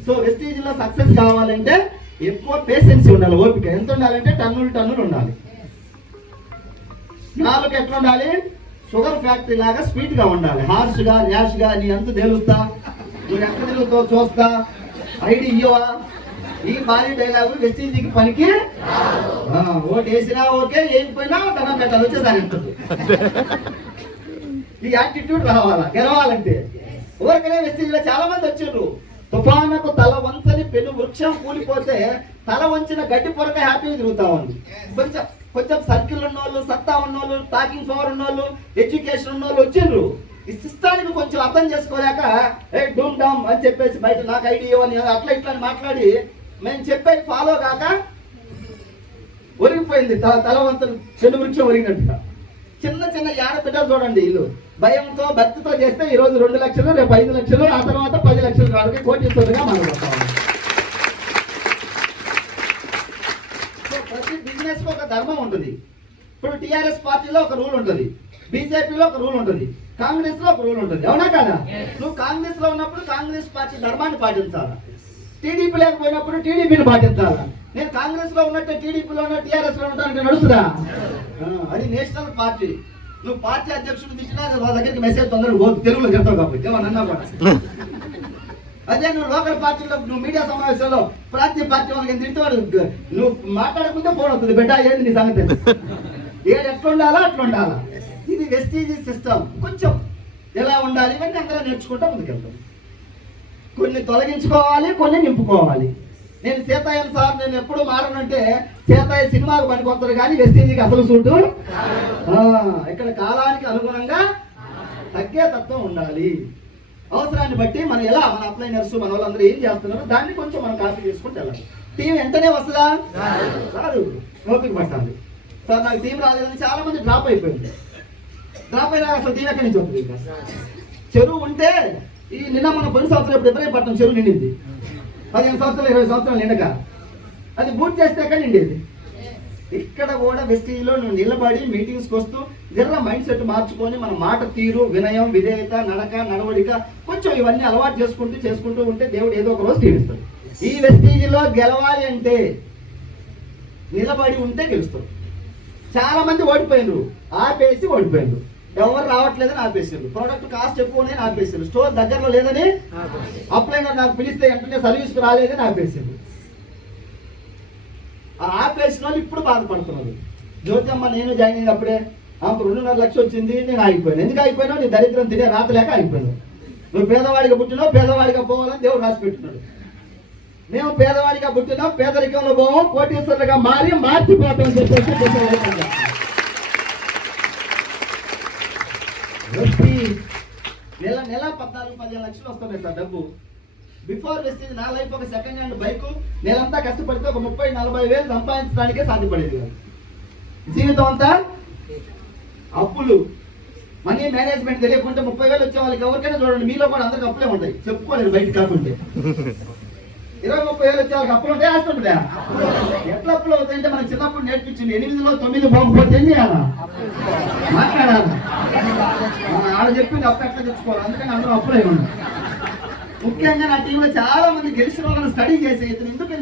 సో వెస్టీజ్ లో సక్సెస్ కావాలంటే ఎక్కువ పేషెన్సీ ఉండాలి, ఓపిక. ఎంత ఉండాలంటే టన్నులు ఉండాలి. 4 ఎట్లా ఉండాలి? షుగర్ ఫ్యాక్టరీ లాగా స్వీట్ గా ఉండాలి. హార్ష్ గా, ర్యాష్ గా, నీ అంత తేలుస్తా, నువ్వు ఎక్కడ తిరుగుతో చూస్తా, ఐడి ఇవ్వవా, ఈ భారీ డైలాగు వెస్టీజ్కి పనికి. ఓటు వేసినా ఓకే, వేయకపోయినా ధనం పెట్టాలి, వచ్చేసారి ఉంటుంది. ఈ యాటిట్యూడ్ రావాలా గెలవాలంటే. ఊరికనే వెస్టీజ్ లో చాలా మంది వచ్చారు, తుఫానుకు తల వంచని పెను వృక్షం కూలిపోతే తల వంచిన గడ్డి పొరక హ్యాపీగా తిరుగుతా ఉంది. కొంచెం కొంచెం సర్కిల్ ఉన్నోళ్ళు, సత్తా ఉన్నోళ్ళు, టాకింగ్ పవర్ ఉన్నోళ్ళు, ఎడ్యుకేషన్ ఉన్నోళ్ళు వచ్చిండ్రు. ఈ సిస్టానికి కొంచెం అర్థం చేసుకోలేక డూమ్ డామ్ అని చెప్పేసి బయట నాకు ఐడియా అని అట్లా ఇట్లా మాట్లాడి మేము చెప్పేది ఫాలో కాక ఒరిగిపోయింది. తల వంచని పెను వృక్షం ఒరిగినట్టుగా. చిన్న చిన్న బిడ్డలు చూడండి, ఇల్లు భయంతో భక్తితో చేస్తే ఈ రోజు 2 లక్షలు, రేపు 5 లక్షలు, ఆ తర్వాత 10 లక్షల కాడికి కోటీశ్వరుగా మనం వస్తాం. ప్రతి బిజినెస్ కు ఒక ధర్మం ఉంటుంది. ఇప్పుడు టిఆర్ఎస్ పార్టీలో ఒక రూల్ ఉంటుంది, బీజేపీలో ఒక రూల్ ఉంటుంది, కాంగ్రెస్ లో ఒక రూల్ ఉంటుంది. అవునా కదా? నువ్వు కాంగ్రెస్ లో ఉన్నప్పుడు కాంగ్రెస్ పార్టీ ధర్మాన్ని పాటించాలా, టీడీపీ లేకపోయినప్పుడు టీడీపీని పాటించాలా. నేను కాంగ్రెస్ లో ఉన్నట్టే టీడీపీలో టీఆర్ఎస్ లో ఉంటానంటే నడుస్తుందా? అది నేషనల్ పార్టీ. నువ్వు పార్టీ అధ్యక్షుడు తిట్టినా వాళ్ళ దగ్గరికి మెసేజ్ తొందరగా పోదు, తెలుగులో చెప్తావు కాబట్టి ఏమన్నా కూడా. అదే నువ్వు లోకల్ పార్టీలో, నువ్వు మీడియా సమావేశంలో ప్రాంతీయ పార్టీ వాళ్ళకి తింటాడు, నువ్వు మాట్లాడకుంటే ఫోన్ అవుతుంది, బిడ్డ ఏంది నీ సంగతి, ఏడు ఎట్లా ఉండాలా అట్లా ఉండాలా. ఇది వెస్టీజ్ సిస్టమ్. కొంచెం ఎలా ఉండాలి ఇవన్నీ అందరూ నేర్చుకుంటా ముందుకెళ్తాం. కొన్ని తొలగించుకోవాలి, కొన్ని నింపుకోవాలి. నేను సీతాయన్ సార్ నేను ఎప్పుడు మారనంటే, సీతాయ సినిమాకు పనికొస్తారు కానీ వెస్టీజీకి అసలు సూటు. ఇక్కడ కాలానికి అనుగుణంగా తగ్గే తత్వం ఉండాలి. అవసరాన్ని బట్టి మనం ఎలా మన అప్లైనర్స్ మన వాళ్ళందరూ ఏం చేస్తున్నారో దాన్ని కొంచెం మనం కాపీ చేసుకుంటే వెళ్ళాలి. టీం వెంటనే వస్తుందా? రాదు, ఓపిక పట్టాలి. సార్ నాకు టీం రాలేదని చాలా మంది డ్రాప్ అయిపోయింది. డ్రాప్ అయినా అసలు టీం ఎక్కడి నుంచి వస్తుంది? చెరువు ఉంటే ఈ నిన్న మన పోయిన సంవత్సరం ఇప్పుడు ఇబ్రహీంపట్నం చెరువు నిండింది. 15 సంవత్సరాలు 20 సంవత్సరాలు నిండగా అది బూట్ చేస్తే ఎక్కడ నిండేది. ఇక్కడ కూడా వెస్టీజ్లో నువ్వు నిలబడి మీటింగ్స్కి వస్తూ జర మైండ్ సెట్ మార్చుకొని మన మాట తీరు, వినయం, విధేయత, నడక, నడవడిక కొంచెం ఇవన్నీ అలవాటు చేసుకుంటూ ఉంటే దేవుడు ఏదో ఒక రోజు తీరుస్తాడు. ఈ వెస్టీజ్లో గెలవాలి అంటే నిలబడి ఉంటే గెలుస్తాడు. చాలా మంది ఓడిపోయినారు, ఆపేసి ఓడిపోయినారు. ఎవరు రావట్లేదని ఆపేసారు, ప్రోడక్ట్ కాస్ట్ ఎక్కువనే ఆపేసారు, స్టోర్ దగ్గరలో లేదని, అప్లైనర్ నాకు పిలిస్తే వెంటనే సర్వీస్ రాలేదని ఆపేసారు. ఆపేసిన వాళ్ళు ఇప్పుడు బాధపడుతున్నారు. జ్యోతిమ్మ నేను జాయిన్ అయినప్పుడే ఆమెకు 2.5 లక్షలు వచ్చింది, నేను ఆగిపోయాను. ఎందుకు ఆగిపోయినా? నీ దరిద్రం తినే రాతలేక ఆగిపోయాను. నువ్వు పేదవాడిగా పుట్టినావు, పేదవాడిగా పోవాలని దేవుడు రాసి పెట్టున్నాడు. మేము పేదవాడిగా పుట్టినాం, పేదరికంలో పోవం, కోటీశ్వరులుగా మార్చిపోతాం చెప్పేసి నెల 14-15 లక్షలు వస్తున్నాయి సార్ డబ్బు. బిఫోర్ వెస్టీజ్ నా లైఫ్ ఒక సెకండ్ హ్యాండ్ బైక్ నేనంతా కష్టపడితే ఒక 30-40 వేలు సంపాదించడానికే సాధ్యపడేది. జీవితం అంతా అప్పులు, మనీ మేనేజ్మెంట్ తెలియకుంటే 30 వేలు వచ్చే వాళ్ళకి ఎవరికైనా చూడండి, మీలో కూడా అందరికి అప్పులే ఉంటాయి, చెప్పుకోలేదు బయట కాకుంటే. 20-30 వేలు వచ్చే వాళ్ళకి అప్పులు ఉంటాయి, ఆస్తుంటాయా? ఎట్లా అప్పులు అవుతాయంటే మనం చిన్నప్పుడు నేర్పించింది 8లో 9 బాగుపోతే ఏం చేయాలా? మాట్లాడాలి. ఆడ చెప్పింది అప్పు ఎట్లా తెచ్చుకోవాలి, అందుకని అందరూ అప్పులే ఉన్నాయి. ముఖ్యంగా నా టీంలో చాలా మంది గెలిచిన వాళ్ళని స్టడీ చేసి ఇతను ఎందుకు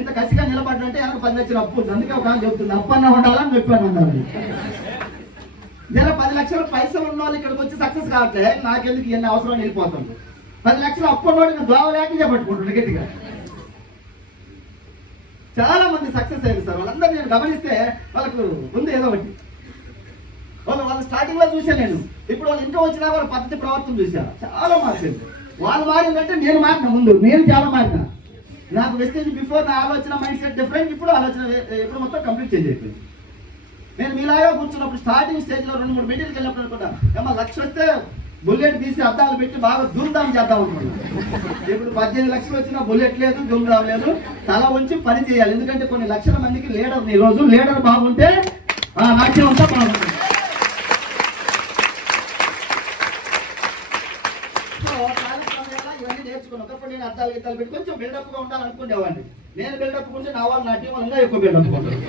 ఇంత కసిగా నిలబడ్డంటే எனக்கு 10 లక్షలు అప్పు. అందుకే ఒక చెప్తుంది, అప్పు అన్న ఉండాలా, నొప్పి అన్న ఉండాలి. జర 10 లక్షల పైసలు ఉన్న వాళ్ళు ఇక్కడికి వచ్చి సక్సెస్ కావట్లే, నాకెందుకు ఇవన్నీ అవసరం వెళ్ళిపోతాను. 10 లక్షలు అప్పు ఉన్నవాడు దోవలేక చేపట్టుకుంటున్నాడు గట్టిగా. చాలా మంది సక్సెస్ అయ్యారు సార్. వాళ్ళందరూ నేను గమనిస్తే వాళ్ళకు ముందు ఏదో ఒకటి వాళ్ళు స్టార్టింగ్ లో చూసాను నేను. ఇప్పుడు వాళ్ళు ఇంకా వచ్చినా వాళ్ళ పద్ధతి ప్రవర్తన చూశాను, చాలా మార్చింది. వాళ్ళు మారిందంటే నేను మారిన, ముందు నేను చాలా మారిన. నాకు వెస్టేజ్ బిఫోర్ నా ఆలోచన మైండ్ సెట్ డిఫరెంట్, ఇప్పుడు ఆలోచన ఇప్పుడు మొత్తం కంప్లీట్ చేంజ్ అయిపోయింది. నేను మీలాగా కూర్చున్నప్పుడు స్టార్టింగ్ స్టేజ్లో 2-3 మీటింగ్కి వెళ్ళినప్పుడు అనుకుంటా, ఏమో 1 లక్ష వస్తే బుల్లెట్ తీసి అద్దాలు పెట్టి బాగా ధూమ్ధాం చేద్దాం అనుకున్నాను. ఇప్పుడు 18 లక్షలు వచ్చినా బుల్లెట్ లేదు, ధూమ్ధాం లేదు, తల ఉంచి పని చేయాలి. ఎందుకంటే కొన్ని లక్షల మందికి లీడర్, ఈ రోజు లీడర్ బాగుంటే రాజ్యం అంతా బాగుంటుంది. ఒకప్పుడు నేను అద్దాలు గిద్దాలు పెట్టి కొంచెం బిల్డప్ గా ఉండాలనుకునేవాడిని. నేను బిల్డప్ ఉంటే నా వాళ్ళు, నా టీం వాళ్ళంగా ఎక్కువ బిల్డప్ ఉంటారు.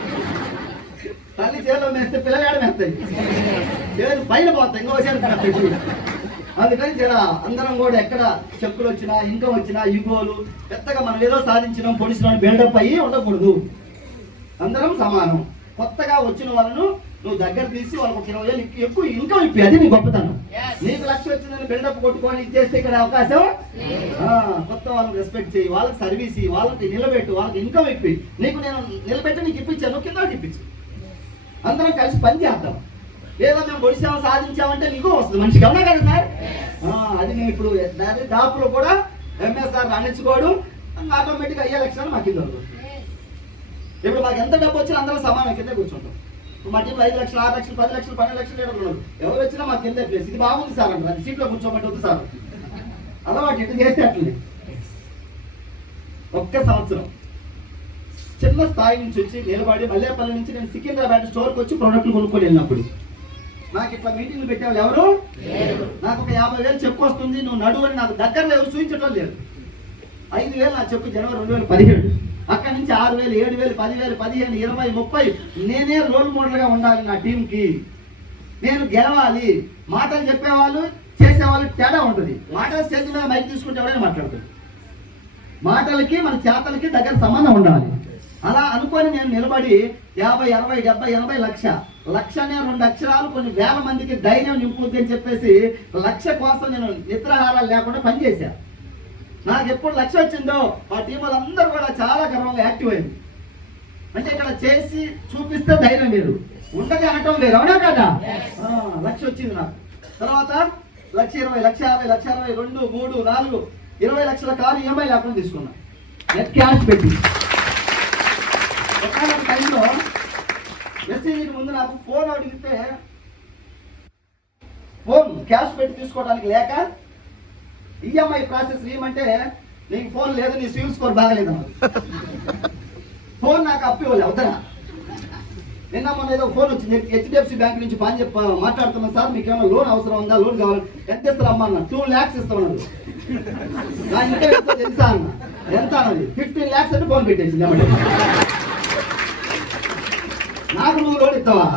తల్లి చేలో వేస్తే పిల్లగాడ వేస్తాయి, చేరు పైన పోతాయి, ఇంకో చేరు. అందుకని జర అందరం కూడా ఎక్కడ చెక్కులు వచ్చినా ఇన్కమ్ వచ్చినా ఈగోలు పెద్దగా మనం ఏదో సాధించినాం పొడిచినాం బిల్డప్ అయ్యి ఉండకూడదు. అందరం సమానం. కొత్తగా వచ్చిన వాళ్ళను నువ్వు దగ్గర తీసి వాళ్ళకి 20 వేలు ఎక్కువ ఇన్కమ్ ఇప్పి, అది నీ గొప్పతనం. నీకు 1 లక్ష వచ్చిందని బిల్డప్ కొట్టుకొని ఇచ్చేస్తే ఇక్కడ అవకాశం. కొత్త వాళ్ళని రెస్పెక్ట్ చేయి, వాళ్ళకి సర్వీస్ ఇవ్వి, వాళ్ళకి నిలబెట్టు, వాళ్ళకి ఇన్కమ్ ఇప్పి. నీకు నేను నిలబెట్టి నీకు ఇప్పించాను, కింద ఇప్పించు. అందరం కలిసి పని చేద్దాం. ఏదో మేము పొడిచాము సాధించామంటే నీకు వస్తుంది మనిషికి. అవునా కదా సార్? అది మేము ఇప్పుడు దాపులో కూడా ఎంఎస్ఆర్ రాణించుకోడు, ఆటోమేటిక్గా అయ్యే లక్షణాలు మా కింద ఉండదు. ఇప్పుడు మాకు ఎంత డబ్బు వచ్చినా అందరం సమానం కింద కూర్చుంటాం. మా టీంలో 5 లక్షలు 6 లక్షలు 10 లక్షలు 12 లక్షలు లీడర్లు ఉన్నారు. ఎవరు వచ్చినా మాకు కింద ప్లేస్. ఇది బాగుంది సార్ అంటారు, అది సీట్లో కూర్చోమంటే వద్దు సార్. అలవాటు ఇటు చేస్తే అట్లనే. ఒక్క సంవత్సరం చిన్న స్థాయి నుంచి వచ్చి నిలబడి మల్లేపల్లి నుంచి నేను సికింద్రాబాద్ స్టోర్కి వచ్చి ప్రోడక్ట్లు కొనుక్కొని వెళ్ళినప్పుడు నాకు ఇట్లా మీటింగ్లు పెట్టేవాళ్ళు ఎవరు? నాకు ఒక 50,000 చెప్పు వస్తుంది, నువ్వు నడువు అని నాకు దగ్గరలో ఎవరు చూపించడం లేదు. 5,000 నాకు చెప్పు జనవరి 2017. అక్కడి నుంచి 6,000 7,000 10,000 15 20 30 నేనే రోల్ మోడల్గా ఉండాలి నా టీంకి. నేను గెలవాలి. మాటలు చెప్పేవాళ్ళు చేసేవాళ్ళు తేడా ఉంటుంది. మాటలు స్టేజ్ మీద మైక్ తీసుకుంటే ఎవరైనా మాట్లాడతారు. మాటలకి మన చేతలకి దగ్గర సంబంధం ఉండాలి. అలా అనుకొని నేను నిలబడి 50 60 70 80 లక్షనే 2 అక్షరాలు కొన్ని వేల మందికి ధైర్యం నింపుద్ది అని చెప్పేసి లక్ష కోసం నేను నిద్రాహారాలు లేకుండా పనిచేశాను. నాకు ఎప్పుడు లక్ష వచ్చిందో మా టీం వాళ్ళందరూ కూడా చాలా గర్వంగా యాక్టివ్ అయింది. అంటే ఇక్కడ చేసి చూపిస్తే ధైర్యం లేదు, ఉండదు అనటం లేదు, అవునా కదా? లక్ష వచ్చింది నాకు. తర్వాత 1,20,000 1,50,000 1,60,000 2 3 4 20 లక్షల కారు ఈఎంఐ లేకుండా తీసుకున్నా, నెట్ క్యాష్ పెట్టి. ఒక టైంలో మెసేజ్కి ముందు నాకు ఫోన్ అడిగితే ఫోన్ క్యాష్ పెట్టి తీసుకోవడానికి లేక ఈఎంఐ ప్రాసెస్ ఏమంటే నీకు ఫోన్ లేదు, నీ సివిల్ స్కోర్ బాగలేదు. ఫోన్ నాకు అప్పు ఇవ్వలే అవుతారా? నిన్న మొన్న ఏదో ఫోన్ వచ్చింది, హెచ్డిఎఫ్సి బ్యాంక్ నుంచి పని మాట్లాడుతున్నాను సార్, మీకు ఏమైనా లోన్ అవసరం ఉందా, లోన్ కావాలి, ఎంత ఇస్తారమ్మా అన్న. 2 lakhs ఇస్తామన్నారు. నా ఇంకా ఎంతో తెలుసా అన్న, ఎంత అన్నది 15 lakhs అని ఫోన్ పెట్టేసింది. నాకు నువ్వు లోన్ ఇస్తావా?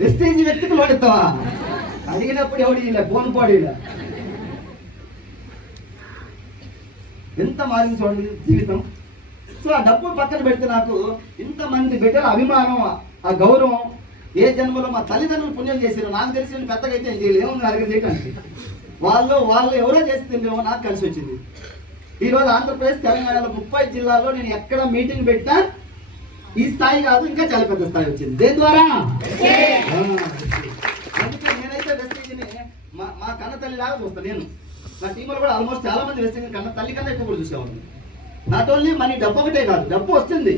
వెస్టేజ్ వ్యక్తికి లోన్ ఇస్తావా? అడిగినప్పుడు ఎవడు ఫోన్ పోడీలా. ఎంత మారింది చూడండి జీవితం. సో ఆ డబ్బు పక్కన పెడితే నాకు ఇంతమంది బిడ్డల అభిమానం, ఆ గౌరవం ఏ జన్మలో మా తల్లిదండ్రులు పుణ్యం చేశారు. నాకు తెలిసిన పెద్దగా అయితే ఏముంది అడిగి చేయడానికి. వాళ్ళు ఎవరో చేస్తుందేమో నాకు కలిసి వచ్చింది. ఈరోజు ఆంధ్రప్రదేశ్ తెలంగాణలో 30 జిల్లాల్లో నేను ఎక్కడ మీటింగ్ పెట్టినా ఈ స్థాయి కాదు, ఇంకా చాలా పెద్ద స్థాయి వచ్చింది. దేని ద్వారా? అందుకే నేనైతే వెస్టేజ్ని మా కన్న తల్లి లాగా చూస్తాను. నేను నా టీంలో కూడా ఆల్మోస్ట్ చాలా మంది వెస్టేజ్ కన్నా తల్లి కన్నా ఎక్కువ కూడా చూసేవాళ్ళు. నాట్ ఓన్లీ మనీ, డబ్బు ఒకటే కాదు, డబ్బు వస్తుంది.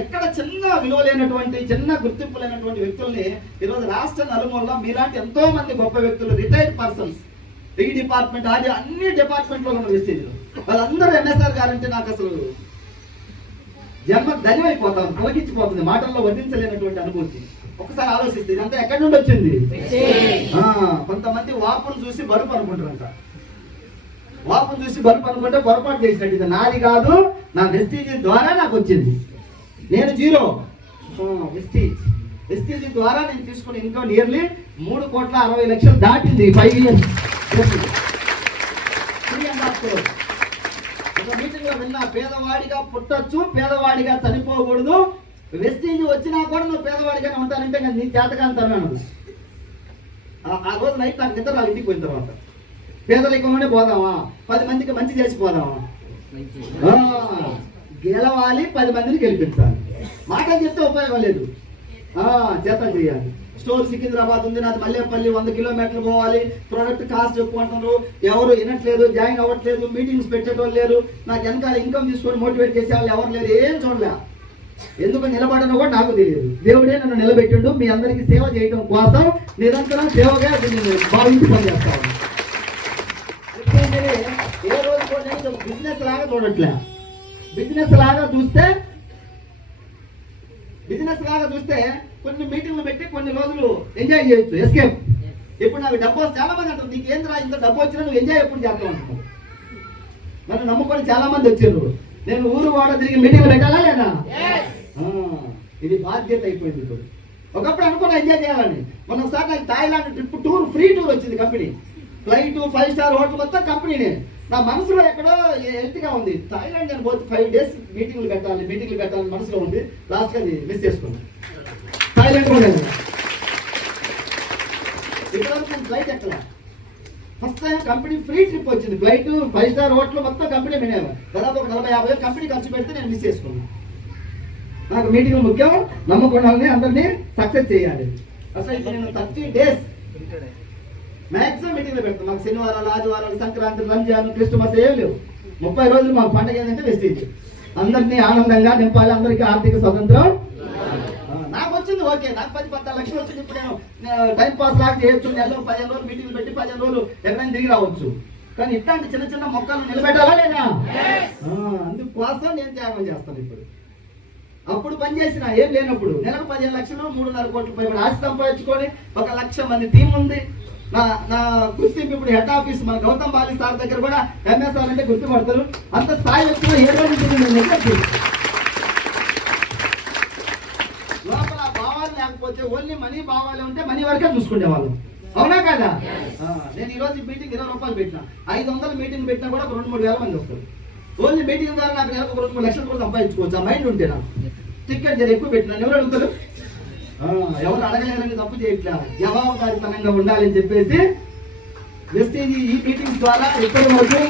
ఎక్కడ చిన్న విలువ లేనటువంటి, చిన్న గుర్తింపు లేనటువంటి వ్యక్తుల్ని ఈరోజు రాష్ట్ర నలుమూలలో మీలాంటి ఎంతో మంది గొప్ప వ్యక్తులు, రిటైర్డ్ పర్సన్స్, ఈ డిపార్ట్మెంట్ అది అన్ని డిపార్ట్మెంట్లో ఉన్న వెస్టేజ్ వాళ్ళందరూ ఎంఎస్ఆర్ గారంటే నాకు అసలు జన్మ ధన్యమైపోతాను, తొలగించిపోతుంది, మాటల్లో వర్ణించలేనటువంటి అనుభూతి. ఒకసారి ఆలోచిస్తే ఇదంతా ఎక్కడి నుండి వచ్చింది? కొంతమంది వాపును చూసి బలుపు అనుకుంటారంట. వాపును చూసి బలుపు అనుకుంటే పొరపాటు చేసినట్టు. ఇది నాది కాదు, నా వెస్టీజ్ ద్వారా నాకు వచ్చింది. నేను 0 వెస్టీజ్ ద్వారా నేను తీసుకున్న ఇన్కమ్ నియర్లీ 3,60,00,000 దాటింది 5 years. 3.5 crores. ఒక మీటింగ్ లో విన్నా, పేదవాడిగా పుట్టొచ్చు, పేదవాడిగా చనిపోకూడదు. వెస్టీజ్ వచ్చినా కూడా నువ్వు పేదవాడిగానే ఉంటానంటే నీ చేతకాంతాను. ఆ రోజు నైట్ నాకు నిద్ర రాలి ఇంటికి పోయిన తర్వాత పేదరికంలోనే పోదామా, 10 మందికి మంచి చేసి పోదామా, గెలవాలి, 10 మందిని గెలిపించాలి. మాటలు చెప్తే ఉపయోగం లేదు, చేత చేయాలి. స్టోర్ సికింద్రాబాద్ ఉంది, నాది మల్లేపల్లి 100 కిలోమీటర్లు పోవాలి, ప్రోడక్ట్ కాస్ట్ ఎక్కువ అంటున్నారు, ఎవరు వినట్లేదు, జాయిన్ అవ్వట్లేదు, మీటింగ్స్ పెట్టేటోళ్ళు లేరు, నాకు వెనకాల ఇన్కమ్ తీసుకొని మోటివేట్ చేసే వాళ్ళు ఎవరు లేరు, ఏం చూడలే. ఎందుకు నిలబడనో కూడా నాకు తెలియదు. దేవుడే నన్ను నిలబెట్టిండు మీ అందరికీ సేవ చేయడం కోసం. నిరంతరం సేవగా భావించి పనిచేస్తాను. ఏ రోజు కూడా బిజినెస్ లాగా చూడట్లే. బిజినెస్ లాగా చూస్తే కొన్ని మీటింగ్లు పెట్టి కొన్ని రోజులు ఎంజాయ్ చేయొచ్చు, ఎస్కేప్. ఇప్పుడు నాకు డబ్బు చాలా మంది అంటారు, నీకు ఏం రా ఇంత డబ్బు వచ్చినా నువ్వు ఎంజాయ్ ఎప్పుడు చేస్తావు అంటారు. నన్ను నమ్ముకొని చాలా మంది వచ్చారు. నేను ఊరు వాడ తిరిగి మీటింగ్లు పెట్టాలా లేదా? ఇది బాధ్యత అయిపోయింది. ఇప్పుడు ఒకప్పుడు అనుకున్నా ఎంజాయ్ చేయాలని. ఒకసారి నాకు Thailand trip tour, free tour వచ్చింది. కంపెనీ ఫ్లైట్, 5 star హోటల్ మొత్తం కంపెనీనే. నా మనసులో ఎక్కడో హెల్త్గా ఉంది, థాయిలాండ్ నేను పోతే 5 days మీటింగ్లు పెట్టాలని మనసులో ఉంది. లాస్ట్గా అది మిస్ చేసుకున్నాను. థాయిలాండ్ కూడా ఇప్పటివరకు నేను ఫ్లైట్ ఎక్కలా. First time company free trip వచ్చింది. ఫ్లైట్, 5 star హోటల్ మొత్తం కంపెనీ వినేవా. దాదాపు ఒక 40-50 కంపెనీ ఖర్చు పెడితే నేను మిస్ చేసుకున్నాను. నాకు మీటింగ్ ముఖ్యం, నమ్మకం అందరినీ సక్సెస్ చేయాలి. అసలు ఇప్పుడు నేను 30 days మ్యాక్సిమం మీటింగ్లో పెడతాం. మాకు శనివారాలు, ఆదివారాలు, సంక్రాంతి, రంజాన్, క్రిస్మస్ ఏం లేవు. 30 రోజులు మాకు పండుగ ఏంటంటే వెస్టేజ్. అందరినీ ఆనందంగా నింపాలి, అందరికీ ఆర్థిక స్వతంత్రం. నాకు వచ్చింది ఓకే, నాకు 10-14 లక్షలు వచ్చింది. ఇప్పుడు నేను టైం పాస్ లాగా చేయొచ్చు, నెలలో 15 రోజులు మీటింగ్లు పెట్టి 15 రోజులు ఎక్కడైనా తిరిగి రావచ్చు. కానీ ఇట్లాంటి చిన్న చిన్న మొక్కలు నిలబెట్టాలా లేదా? అందుకోసం నేను త్యాగం చేస్తాను. ఇప్పుడు అప్పుడు పని చేసిన ఏం లేనప్పుడు నెలకు 15 లక్షలు, 3.5 కోట్ల పైన ఆస్తి సంపాదించుకొని 1 లక్ష మంది టీం ఉంది. నా గుర్తింపు ఇప్పుడు హెడ్ ఆఫీస్ మన గౌతమ్ బాలి సార్ దగ్గర కూడా ఎంఎస్ఆర్ అంటే గుర్తుపడతారు. అంత స్థాయి వచ్చిన లోపల భావాలు లేకపోతే ఓన్లీ మనీ భావాలు ఉంటే మనీ వరకే చూసుకునే వాళ్ళు. అవునా కదా? నేను ఈరోజు మీటింగ్ 20 రూపాయలు పెట్టినా, 500 మీటింగ్ పెట్టినా కూడా 2-3 వేల మంది వస్తారు. ఓన్లీ మీటింగ్ ద్వారా నాకు నెలకు 2-3 లక్షలు కూడా సంపాదించుకోవచ్చు. ఆ మైండ్ ఉంటే నాకు టికెట్ జర ఎక్కువ పెట్టినా ఎవరు అడుగుతారు? ఎవరు అడగలేరని తప్పు చేయట్లా, జవాబుదారితనంగా ఉండాలని చెప్పేసి వెస్టేజ్ ఈ మీటింగ్స్ ద్వారా ఇప్పటి వరకు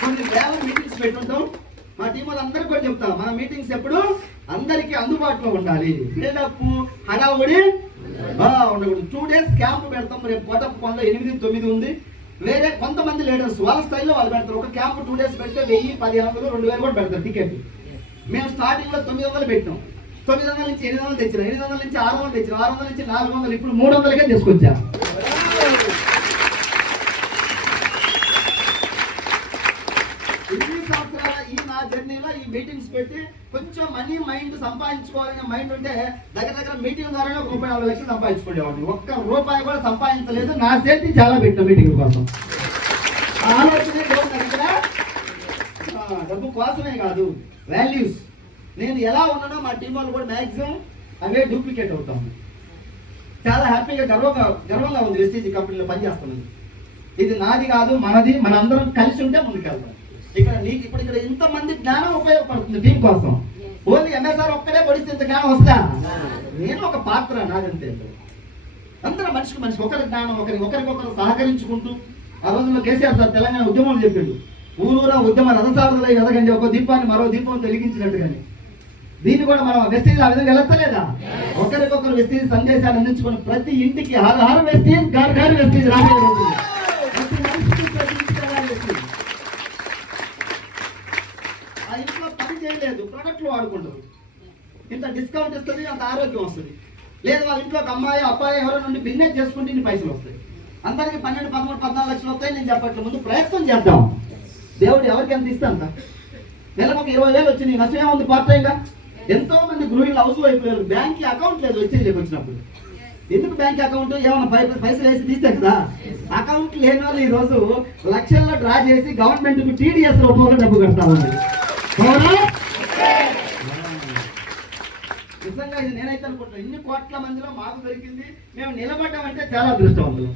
కొన్ని వేల మీటింగ్స్ పెట్టుంటాం. మా టీం వాళ్ళందరికీ కూడా చెప్తాం, మన మీటింగ్స్ ఎప్పుడు అందరికీ అందుబాటులో ఉండాలి. బిల్డప్ హడావుడి ఉండకూడదు. 2 days క్యాంప్ పెడతాం. రేపు కోటప్పకొండలో 8-9 ఉంది. వేరే కొంతమంది లీడర్స్ వాళ్ళ స్టైల్లో వాళ్ళు పెడతారు. ఒక క్యాంప్ 2 days పెడితే 1000, 1500, 2000 కూడా పెడతారు టికెట్. మేము స్టార్టింగ్ లో 900 పెట్టినాం. 900 నుంచి 800 తెచ్చిన, 800 నుంచి 600 తెచ్చిన, 600 నుంచి 400, ఇప్పుడు 300కే తీసుకొచ్చా. ఎన్ని సంవత్సరాల ఈ నా జర్నీలో ఈ మీటింగ్స్ పెట్టి కొంచెం మనీ మైండ్ సంపాదించుకోవాలనే మైండ్ ఉంటే దగ్గర మీటింగ్ ద్వారానే 1-4 లక్షలు సంపాదించుకునేవాడిని. 1 రూపాయి కూడా సంపాదించలేదు. నా చేతి చాలా పెట్టిన మీటింగ్ కోసం. ఆలోచనే దగ్గర డబ్బు కోసమే కాదు, వాల్యూస్. నేను ఎలా ఉన్నానో మా టీం వాళ్ళు కూడా మ్యాక్సిమం అవే డూప్లికేట్ అవుతాము. చాలా హ్యాపీగా గర్వంగా ఉంది వెస్టేజ్ కంపెనీలో పనిచేస్తున్నది. ఇది నాది కాదు, మనది. మన అందరం కలిసి ఉంటే ముందుకెళ్తాం. ఇక్కడ ఇంతమంది జ్ఞానం ఉపయోగపడుతుంది టీం కోసం. ఓన్లీ ఎంఎస్ఆర్ ఒక్కడే పొడిస్తే ఇంత జ్ఞానం వస్తా? నేను ఒక పాత్ర, నాదంతే. అందరం మనిషికి ఒకరి జ్ఞానం ఒకరికొకరు సహకరించుకుంటూ. ఆ రోజుల్లో కేసీఆర్ సార్ తెలంగాణ ఉద్యమం చెప్పిండు, ఊరూరా ఉద్యమ రథసారథులై ఎదగండి, ఒక దీపాన్ని మరో దీపం వెలిగించినట్టుగానే. దీన్ని కూడా మనం వెస్టేజ్ ఆ విధంగా వెళ్ళలేదా? ఒకరికొకరు వెస్టేజ్ సందేశాలు అందించుకుని ప్రతి ఇంటికి హర వెస్టేజ్, గారు వెస్టేజ్ రాబోయే రోజులు. ఆ ఇంట్లో పని చేయలేదు, ప్రొడక్ట్లు వాడుకుంటారు. ఇంత డిస్కౌంట్ ఇస్తుంది, అంత ఆరోగ్యం వస్తుంది. లేదు వాళ్ళ ఇంట్లో ఒక అమ్మాయి అబ్బాయి ఎవరో నుండి బిజినెస్ చేసుకుంటే ఇన్ని పైసలు వస్తాయి. అందరికి 12, 13, 14 లక్షలు వస్తాయి. నేను చెప్పట్లేదు, ముందు ప్రయత్నం చేద్దాం. దేవుడు ఎవరికి ఎంత ఇస్తే అంత. నెలకు 20,000 వచ్చింది, నష్టమే ఉంది. పార్ట్ టైంగా ఎంతో మంది గృహిణులు హౌస్ అయిపోయారు. బ్యాంక్ అకౌంట్ లేదు వచ్చేది వచ్చినప్పుడు. ఎందుకు బ్యాంక్ అకౌంట్? ఏమన్నా పైసలు వేసి తీస్తే కదా. అకౌంట్ లేని వాళ్ళు ఈ రోజు లక్షల్లో డ్రా చేసి గవర్నమెంట్ కు టీడీఎస్ రూపంలో డబ్బు కడతామండి. నిజంగా ఇది నేనైతే అనుకుంటున్నాను, ఇన్ని కోట్ల మందిలో మాకు దొరికింది. మేము నిలబడ్డామంటే చాలా అదృష్టవంతులు.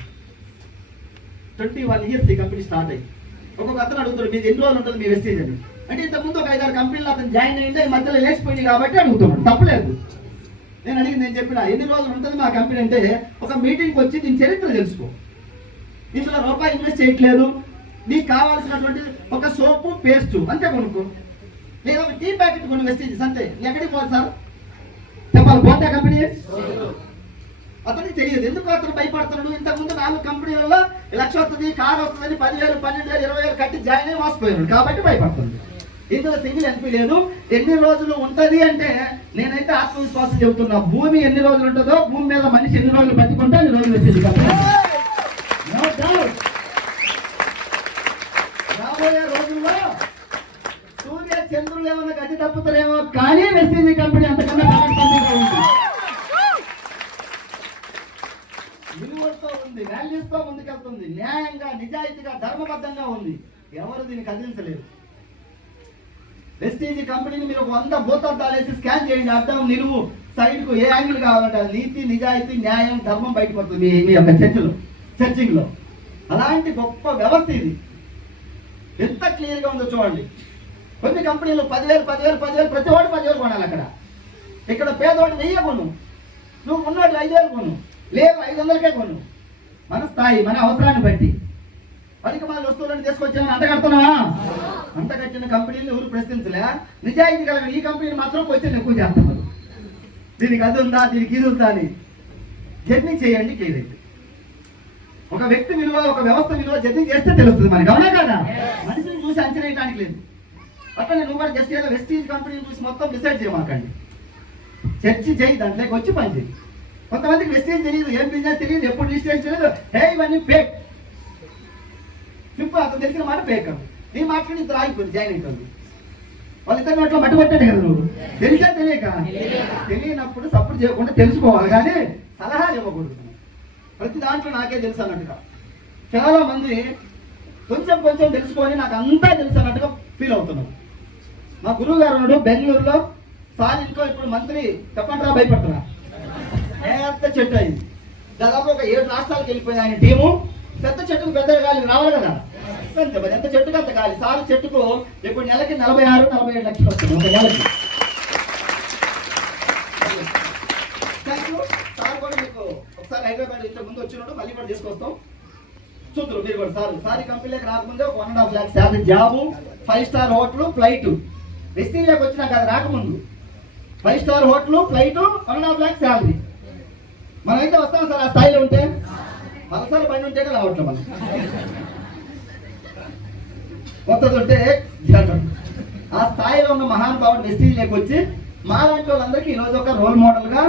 21 years ఈ కంపెనీ స్టార్ట్ అయ్యి. ఒక్కొక్క అతను అడుగుతాడు, మీది ఎన్ని రోజులు ఉంటుంది మీ వెస్టేజ్ అని. అంటే ఇంతకుముందు ఒక 5-6 కంపెనీలు అతను జాయిన్ అయ్యింటే ఈ మధ్యలో లేచిపోయింది కాబట్టి అడుగుతున్నాడు. తప్పలేదు. నేను చెప్పిన ఎన్ని రోజులు ఉంటుంది మా కంపెనీ అంటే, ఒక మీటింగ్కి వచ్చి దీని చరిత్ర తెలుసుకో. ఇందులో రూపాయి ఇన్వెస్ట్ చేయట్లేదు. నీకు కావాల్సినటువంటి ఒక సోపు, పేస్ట్ అంతే కొనుక్కో, లేదా ఒక టీ ప్యాకెట్ కొన్ని వెస్టేజెస్ అంతే. ఎక్కడికి పోదు సార్ చెప్పాలి, పోతే కంపెనీ. అతనికి తెలియదు ఎందుకు అతను భయపడుతున్నాడు. ఇంతకుముందు 4 కంపెనీలలో 1 లక్ష వస్తుంది, కారు వస్తుందని 10,000, 12,000, 20,000 కట్టి జాయిన్ అయ్యి మోసపోయాడు కాబట్టి భయపడుతుంది. ఇందులో సింగిల్ ఎన్పీ లేదు. ఎన్ని రోజులు ఉంటది అంటే నేనైతే ఆత్మవిశ్వాసం చెబుతున్నా, భూమి ఎన్ని రోజులు ఉంటుందో, భూమి మీద మనిషి ఎన్ని రోజులు బతికుంటే అన్ని రోజులు వచ్చేది కాబట్టి రాబోయే రోజుల్లో సూర్య చంద్రులు ఏమన్నా గది తప్పుతారేమో, కానీ వెస్టేజ్ కంపెనీ అంతకన్నా విలువలతో ఉంది, వాల్యూస్ తో ముందుకెళ్తుంది, న్యాయంగా, నిజాయితీగా, ధర్మబద్ధంగా ఉంది. ఎవరు దీన్ని కదిలించలేదు. వెస్టేజ్ కంపెనీని మీరు 100 భూతద్దాలు వేసి స్కాన్ చేయండి, అర్థం నిలువు సైడ్ కు ఏ యాంగిల్ కావాలంటే నీతి, నిజాయితీ, న్యాయం, ధర్మం బయటకు వస్తుంది మీ యొక్క చర్చింగ్ లో. అలాంటి గొప్ప వ్యవస్థ ఇది. ఎంత క్లియర్ గా ఉందో చూడండి. కొన్ని కంపెనీలు 10,000 ప్రతి వాడు 10,000 కొనాలి. ఇక్కడ పేదవాడు 1000 కొను, నువ్వు ఉన్నవాడు 5,000 కొను, లేదు 500కే కొను. మన స్థాయి, మన అవసరాన్ని బట్టి. 10 మంది వస్తువులను తీసుకొచ్చామని అంటగడుతున్నావా? అంటగట్టిన కంపెనీలు ఎవరు ప్రశ్నించలే. నిజాయితీ కలిగిన ఈ కంపెనీని మాత్రం క్వశ్చన్ ఎక్కువ చేస్తున్నారు. దీనికి అది ఉందా, దీనికి ఇది ఉందా అని. జర్నీ చేయండి, క్లియర్ అయితే ఒక వ్యక్తి విలువ, ఒక వ్యవస్థ విలువ జడ్జింగ్ చేస్తే తెలుస్తుంది మనకి, అవునా కదా? మనిషిని చూసి అంచనా వేయడానికి లేదు. అట్లా నువ్వు కూడా జస్ట్ ఏదో వెస్టీజ్ కంపెనీని చూసి మొత్తం డిసైడ్ చేయమాకండి. చర్చి చేయి, దాంట్లోకి వచ్చి పని చేయి. కొంతమందికి వెస్టీజ్ తెలియదు, ఏం బిజినెస్ తెలియదు, ఎప్పుడు రిజిస్ట్రేషన్ తెలియదు. ఇవన్నీ ఫేక్. సింపుల్, అతను తెలిసిన మాట ఫేక్. నీ మాట్లాడి ఇద్దరు ఆగిపోయింది, జాయిన్ అవుతుంది. వాళ్ళిద్దరు నోట్లో మట్టి పట్టాడు కదా నువ్వు. తెలిసా తెలియక? తెలియనప్పుడు సపోర్ట్ చేయకుండా తెలుసుకోవాలి, కానీ సలహాలు ఇవ్వకూడదు. ప్రతి దాంట్లో నాకే తెలుసు అన్నట్టుగా. చాలా మంది కొంచెం కొంచెం తెలుసుకొని నాకు అంతా తెలుసు అన్నట్టుగా ఫీల్ అవుతున్నాం. మా గురువు గారు ఉన్నాడు బెంగళూరులో. సార్ ఇంకో ఇప్పుడు మంత్రి చెప్పండి రా, భయపడుతున్నా. పెద్ద చెట్టు అయింది, దాదాపు ఒక 7 రాష్ట్రాలకు వెళ్ళిపోయింది ఆయన టీము. పెద్ద చెట్టుకు పెద్ద గాలి రావాలి కదా, అంతే మరి. ఎంత చెట్టుకు అంత గాలి. సార్ చెట్టుకు ఇప్పుడు నెలకి 46-47 లక్షలు వస్తుంది ఒక నెలకి. సార్ కూడా మీకు ఒకసారి హైదరాబాద్ ఇంత ముందు వచ్చినప్పుడు మళ్ళీ కూడా తీసుకొస్తాం, చూద్దరు మీరు కూడా. సార్ ఈ కంపెనీలోకి రాకముందే 1.5 lakh salary, job, 5 star hotel, flight. వెస్టింగ్లోకి వచ్చినాక అది రాకముందు 5 star hotel, flight, 1.5 lakh salary. మనం అయితే వస్తాం సార్ ఆ స్థాయిలో ఉంటే. మనసారి పని ఉంటే రావట్లేదు మనం. కొత్తది ఉంటే ఆ స్థాయిలో ఉన్న మహానుభావుడు వెస్టింగ్లోకి వచ్చి మాలాంటి వాళ్ళందరికీ ఈరోజు ఒక రోల్ మోడల్ గా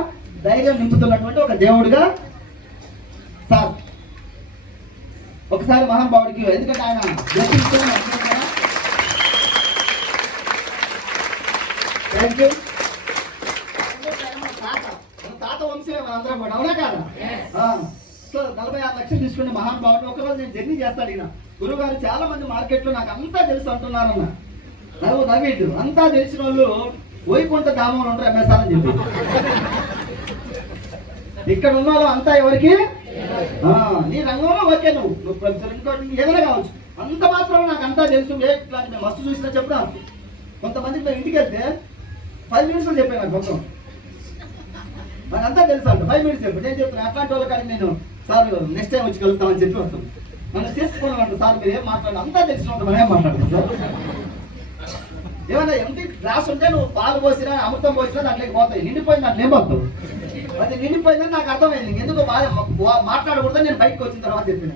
ధైర్యం నింపుతున్నటువంటి ఒక దేవుడిగా సార్. ఒకసారి మహానుభావుడికి, ఎందుకంటే ఆయన థ్యాంక్ యూ. తాత వంశమే మనందరం కూడా, అవునా కాదా? సో 46 లక్షలు తీసుకునే మహానుభావుడు ఒకరోజు నేను జర్నీ చేస్తాడు. ఈయన గురువు గారు చాలా మంది మార్కెట్లో నాకు అంతా తెలుసు అంటున్నారన్న. నవీడు అంతా తెలిసిన వాళ్ళు వైకుంఠ ధామంలో ఉంటారు ఎంఎస్ఆర్ అని చెప్పి. ఇక్కడ ఉన్న వాళ్ళు అంతా ఎవరికి? నీ రంగంలో ఓకే, నువ్వు ఏదైనా కావచ్చు, అంత మాత్రం నాకు అంతా తెలుసు. ఇట్లాంటి మేము మస్తు చూసినా చెప్పినా. కొంతమందికి మేము ఇంటికి వెళ్తే 5 minutes లో చెప్పాను నాకు మొత్తం. నాకు అంతా తెలుసు అంట, 5 minutes చెప్పి నేను చెప్తాను. అట్లాంటి వాళ్ళ కానీ నేను సార్ నెక్స్ట్ టైం వచ్చి కలుగుతామని చెప్పి వస్తాను. మనం తీసుకున్నామంట సార్ మీరు ఏం మాట్లాడు, అంతా తెలిసిన మనం ఏం మాట్లాడతాం సార్. ఏమన్నా ఎంటీ గ్లాస్ ఉంటే నువ్వు పాలు పోసినా అమృతం పోసినా దాంట్లోకి పోతాయి, నిండిపోయింది దాంట్లో ఏం పోతావు. అది నిండిపోయిందని నాకు అర్థమైంది. ఎందుకు మాట్లాడకూడదని నేను బయటకు వచ్చిన తర్వాత చెప్పిన.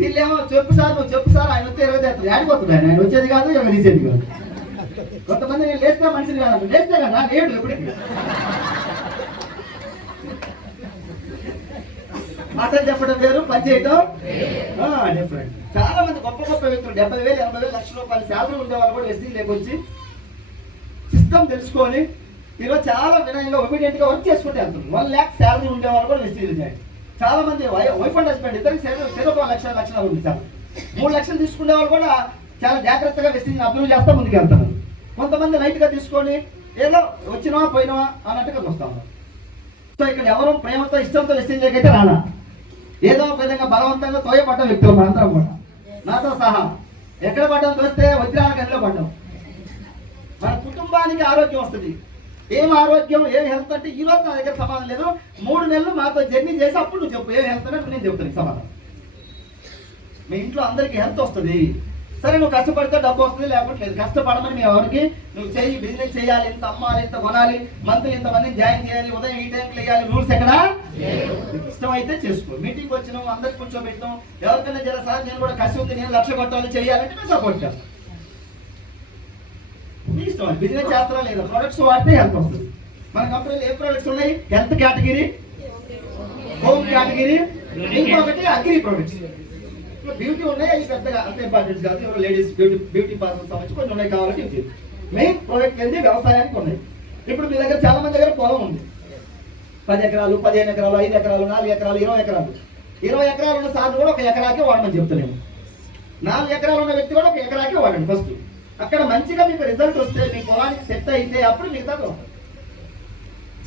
వీళ్ళేమో చెప్పు సార్, నువ్వు చెప్పు సార్, ఆయన వచ్చే 20 ఆడిపోతుంది. ఆయన వచ్చేది కాదు, ఎవరు తీసేది కాదు. కొంతమంది నేను లేస్తే మనిషిని కాదు, లేస్తే కదా లేడు ఎప్పటికీ. మాటలు చెప్పడం వేరు, పని చేయడం డిఫరెంట్. చాలా మంది గొప్ప గొప్ప వ్యక్తులు 70,000, 80,000, లక్షల రూపాయల శాలరీ ఉండేవాళ్ళు కూడా వెస్టింగ్లోకి వచ్చి సిస్టమ్ తెలుసుకొని ఈరోజు చాలా వినయంగా ఒబీడియంట్ గా వర్క్ చేసుకుంటే వెళ్తుంది. 1 lakh శాలరీ ఉండేవాళ్ళు కూడా వెస్టింగ్ చేయాలి. చాలా మంది వైఫ్ అండ్ హస్బెండ్ ఇద్దరికి చెరొక 1 లక్షలు ఉంది సార్. 3 లక్షలు తీసుకునే వాళ్ళు కూడా చాలా జాగ్రత్తగా వెస్టింగ్ అప్రూవ్ చేస్తా ముందుకు వెళ్తున్నారు. కొంతమంది లైట్ గా తీసుకొని ఏదో వచ్చినవా పోయినవా అన్నట్టుగా వస్తాము. సో ఇక్కడ ఎవరు ప్రేమతో ఇష్టంతో వెస్టింగ్ అయితే రాలా, ఏదో ఒక విధంగా బలవంతంగా తోయబడ్డ వ్యక్తులు మనందరం కూడా, నాతో సహా. ఎక్కడ పడ్డాం చూస్తే వజ్రాల గదిలో పడ్డాం. మన కుటుంబానికి ఆరోగ్యం వస్తుంది. ఏం ఆరోగ్యం, ఏం హెల్త్ అంటే ఈ రోజు నా దగ్గర సమాధానం లేదు. 3 నెలలు మాతో జర్నీ చేసి అప్పుడు నువ్వు చెప్పు ఏం హెల్త్ అంటే నేను చెప్తాను సమాధానం. మీ ఇంట్లో అందరికీ హెల్త్ వస్తుంది. సరే నువ్వు కష్టపడితే డబ్బు వస్తుంది, లేకపోతే లేదు. కష్టపడమని మేము ఎవరికి నువ్వు చెయ్యి, బిజినెస్ చేయాలి, ఇంత అమ్మాలి, ఇంత కొనాలి, మంత్లీ ఇంతమందిని జాయిన్ చేయాలి, ఉదయం ఈ టైంకి వేయాలి, రూల్స్ ఎక్కడా? ఇష్టమైతే చేసుకో. మీటింగ్ వచ్చినాం, అందరికి కూర్చోబెట్టాం. ఎవరికైనా జర సార్ నేను కూడా కష్టం ఉంది, నేను 1 లక్ష కొట్టాలి చేయాలంటే మేము సపోర్ట్ చేస్తాం. మీ ఇష్టం, బిజినెస్ చేస్తారా లేదా. ప్రొడక్ట్స్ వాడితే హెల్త్ వస్తుంది. మన కంపెనీలో ఏ ప్రొడక్ట్స్ ఉన్నాయి? హెల్త్ కేటగిరీ, హోమ్ కేటగిరీ, ఇంకొకటి అగ్రి ప్రొడక్ట్స్. బ్యూటీ ఉన్నాయి, అవి పెద్దగా అంత ఇంపార్టెంట్ కాదు. ఎవరు లేడీస్ బ్యూటీ పార్లర్ సంబంధించి కొన్ని ఉన్నాయి కావాలంటే. మెయిన్ ప్రోడక్ట్ ఏంటి? వ్యవసాయానికి ఉన్నాయి. ఇప్పుడు మీ దగ్గర చాలా మంది దగ్గర పొలం ఉంది, 10 ఎకరాలు, 15 ఎకరాలు, 5 ఎకరాలు, 4 ఎకరాలు, 20 ఎకరాలు. 20 ఎకరాలు ఉన్న సార్లు కూడా 1 ఎకరాకే వాడమని చెప్తున్నాను. 4 ఎకరాలు ఉన్న వ్యక్తి కూడా 1 ఎకరాకే వాడండి ఫస్ట్. అక్కడ మంచిగా మీకు రిజల్ట్ వస్తే, మీ పొలానికి సెట్ అయితే అప్పుడు మిగతా.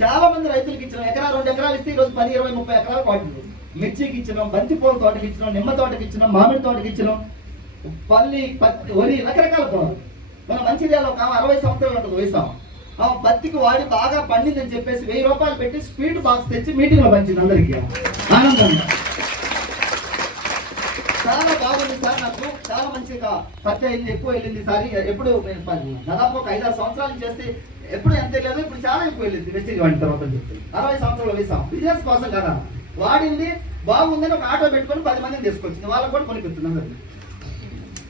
చాలా మంది రైతులకు ఇచ్చిన 1 ఎకరా 2 ఎకరాలు ఇస్తే ఈరోజు 10, 20, 30 ఎకరాలు వాడుతుంది. మిర్చికి ఇచ్చినాం, బంతి పూల తోటకి ఇచ్చినాం, నిమ్మ తోటకి ఇచ్చినాం, మామిడి తోటకి ఇచ్చినాం, పల్లి, పత్తి, వరి, రకరకాల పొలాలు. మన మంచిర్యాలలో ఒక 60 సంవత్సరాలు ఉంటుంది వయసు. ఆ పత్తికి వాడి బాగా పండిందని చెప్పేసి 1000 రూపాయలు పెట్టి స్వీట్ బాక్స్ తెచ్చి మీటింగ్ లో పంచింది అందరికీ. ఆనందంగా చాలా బాగుంది సార్. నాకు చాలా మంచిగా ఖర్చు అయింది, ఎక్కువ వెళ్ళింది సార్. ఎప్పుడు దాదాపు ఒక 5-6 సంవత్సరాలు చేస్తే ఎప్పుడు ఎంత వెళ్ళలేదు, ఇప్పుడు చాలా ఎక్కువ వెళ్ళింది. వెస్టింగ్ వాడిన తర్వాత 60 సంవత్సరాలు వేసాం. బిజినెస్ కోసం కదా వాడింది. బాగుందని ఒక ఆటో పెట్టుకొని 10 మందిని తీసుకొచ్చింది, వాళ్ళకు కూడా కొనిపిస్తున్నాం.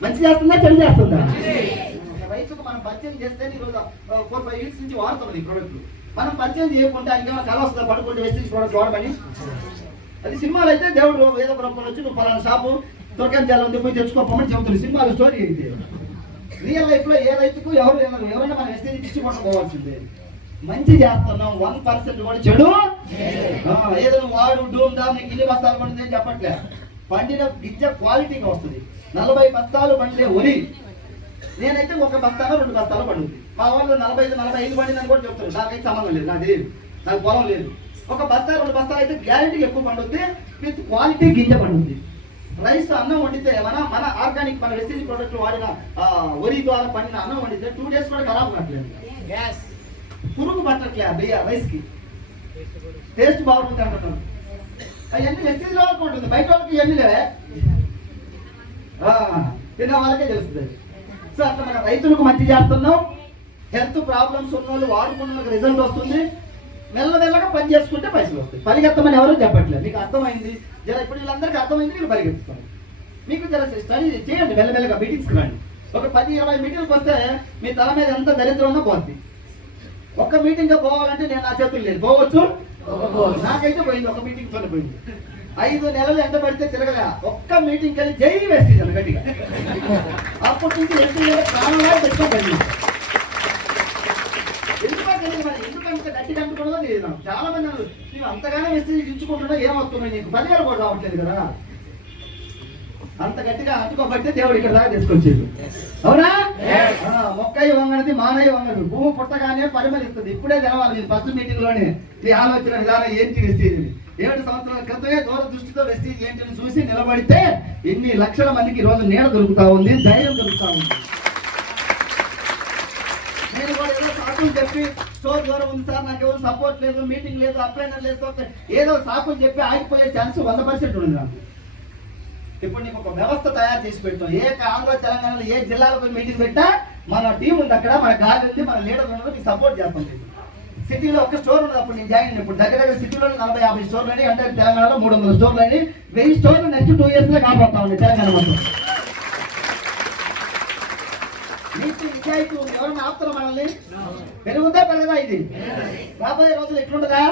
మంచి చేస్తుందా చెడు చేస్తుందా? రైతుకు మనం పరిచయం చేస్తే ఈరోజు 4-5 ఇయర్స్ నుంచి వాడుతున్నాం ఈ ప్రోడక్ట్. మనం పరిచయం చేయకుంటే ఆయనకి ఏమైనా కళ వస్తుందా పడుకుంటే వెస్టీజ్ ప్రోడక్ట్ వాడమని? అది సినిమాలు అయితే దేవుడు ఏదో రూపంలో వచ్చి నువ్వు పలానా షాపు దొరకని జాల ఉంది పోయి తెచ్చుకోమని చెబుతుంది. సినిమాల స్టోరీ ఇది. రియల్ లైఫ్ లో ఏ రైతుకు ఎవరైనా మన వెస్టీజ్ ఇచ్చుకోవడం పోవాల్సిందే. మంచి చేస్తున్నాం, 1% కూడా చెడు ఏదో వాడు డూమ్ డా నీకు ఇల్లు బస్తాలు పండుతుంది అని చెప్పట్లే. పండిన గింజ క్వాలిటీగా వస్తుంది. 40 బస్తాలు పండితే వరి నేనైతే 1 బస్తాలో 2 బస్తాలు పండుతుంది. మా వాళ్ళు 45 పండిందని కూడా చెప్తారు. నాకైతే సంబంధం లేదు, నాకు పొలం లేదు. 1 బస్తా 2 బస్తాలు అయితే గ్యారెంటీ ఎక్కువ పండుద్ది, విత్ క్వాలిటీ గింజ పండుద్ది. రైస్ అన్నం వండితే మన ఆర్గానిక్ మన వెస్టీజ్ ప్రోడక్ట్ వాడిన వరి ద్వారా పండిన అన్నం వండితే 2 డేస్ కూడా ఖరాబ్ కావట్లేదు. పురుగు పట్టట్లే రైస్ కి, టేస్ట్ బాగుంటుంది అంటున్నాను. అవన్నీ వెస్టీజ్ వాళ్ళకి ఉంటుంది, బయట వాళ్ళకి ఇవన్నీ లేవే, తిన్న వాళ్ళకే తెలుస్తుంది. సో అట్లా మన రైతులకు మంచి చేస్తున్నాం. హెల్త్ ప్రాబ్లమ్స్ ఉన్న వాళ్ళు వాడుకున్న రిజల్ట్ వస్తుంది. మెల్లమెల్లగా పని చేసుకుంటే పైసలు వస్తాయి. పరిగెత్తమని ఎవరు చెప్పట్లేదు. మీకు అర్థమైంది జర, ఇప్పుడు వీళ్ళందరికీ అర్థమైంది, మీరు పరిగెత్తుతారు. మీకు జర స్టడీ చేయండి, మెల్లమెల్లగా మీటింగ్స్కి రండి. ఒక 10-20 మీటింగ్కి వస్తే మీ తల మీద ఎంత దరిద్రం ఉన్నా పోద్ది. ఒక్క మీటింగ్గా పోవాలంటే నేను నా చేతులు లేదు, పోవచ్చు. నాకైతే పోయింది, ఒక మీటింగ్తోనే పోయింది. 5 నెలలు ఎండ పడితే తిరగలే. ఒక్క మీటింగ్కి వెళ్ళి జై వెస్టీజ్ అని గట్టిగా, అప్పటి నుంచి వెస్టీజ్ ప్రాణంగా తెచ్చుకోండి. ఎందుకంత గట్టిగా అంటుకున్నదో లేదు. చాలా మంది నువ్వు అంతగానే వెస్టీజ్ ఇచ్చుకుంటున్నా ఏమవుతున్నాయి, నీకు 10 ఏళ్ళు కూడా రావట్లేదు కదా. అంత గట్టిగా అంటుకోబట్టే దేవుడు ఇక్కడ దాకా తీసుకొచ్చేది. అవునా? మొక్కయ్య వంగనది మానయ్య వంగదు. భూమి పుట్టగానే పరిమళిస్తుంది. ఇప్పుడే తెలవాలి ఫస్ట్ మీటింగ్ లోనే ఈ ఆలోచన విధానం ఏంటి వెస్టీజ్. 7 సంవత్సరాల క్రితమే దూర దృష్టితో వెస్టీజ్ ఏంటని చూసి నిలబడితే ఎన్ని లక్షల మందికి ఈ రోజు నీడ దొరుకుతా ఉంది, ధైర్యం దొరుకుతా ఉంది. నేను కూడా ఏదో సాకులు చెప్పి స్టోర్ దూరం ఉంది సార్, నాకు ఎవరు సపోర్ట్ లేదు, మీటింగ్ లేదు, అప్లైనర్ లేదు, ఏదో సాకులు చెప్పి ఆగిపోయే ఛాన్స్ 100% ఉంది నాకు. ఇప్పుడు నీకు ఒక వ్యవస్థ తయారు చేసి పెట్టాం. ఏ ఆంధ్ర తెలంగాణలో ఏ జిల్లాలో పోయి మీటింగ్ పెట్టా మన టీం ఉంది, అక్కడ మన గాలి ఉంది, మన లీడర్ ఉన్నది, నీకు సపోర్ట్ చేస్తాం. సిటీలో ఒక స్టోర్ ఉన్నది అప్పుడు నేను జాయిన్ అయినప్పుడు. దగ్గర సిటీలో 40-50 స్టోర్లు అని, అంటే తెలంగాణలో 300 స్టోర్లు అని, 1000 స్టోర్లు నెక్స్ట్ 2 years లో కాబోతా ఉంది తెలంగాణ మొత్తం. నీతి నిజాయితీ ఉంది. ఎవరైనా ఆపుతారా మనల్ని? పెరుగుదా పెరగదా? ఇది రాబోయే రోజులు ఎట్లుండదా?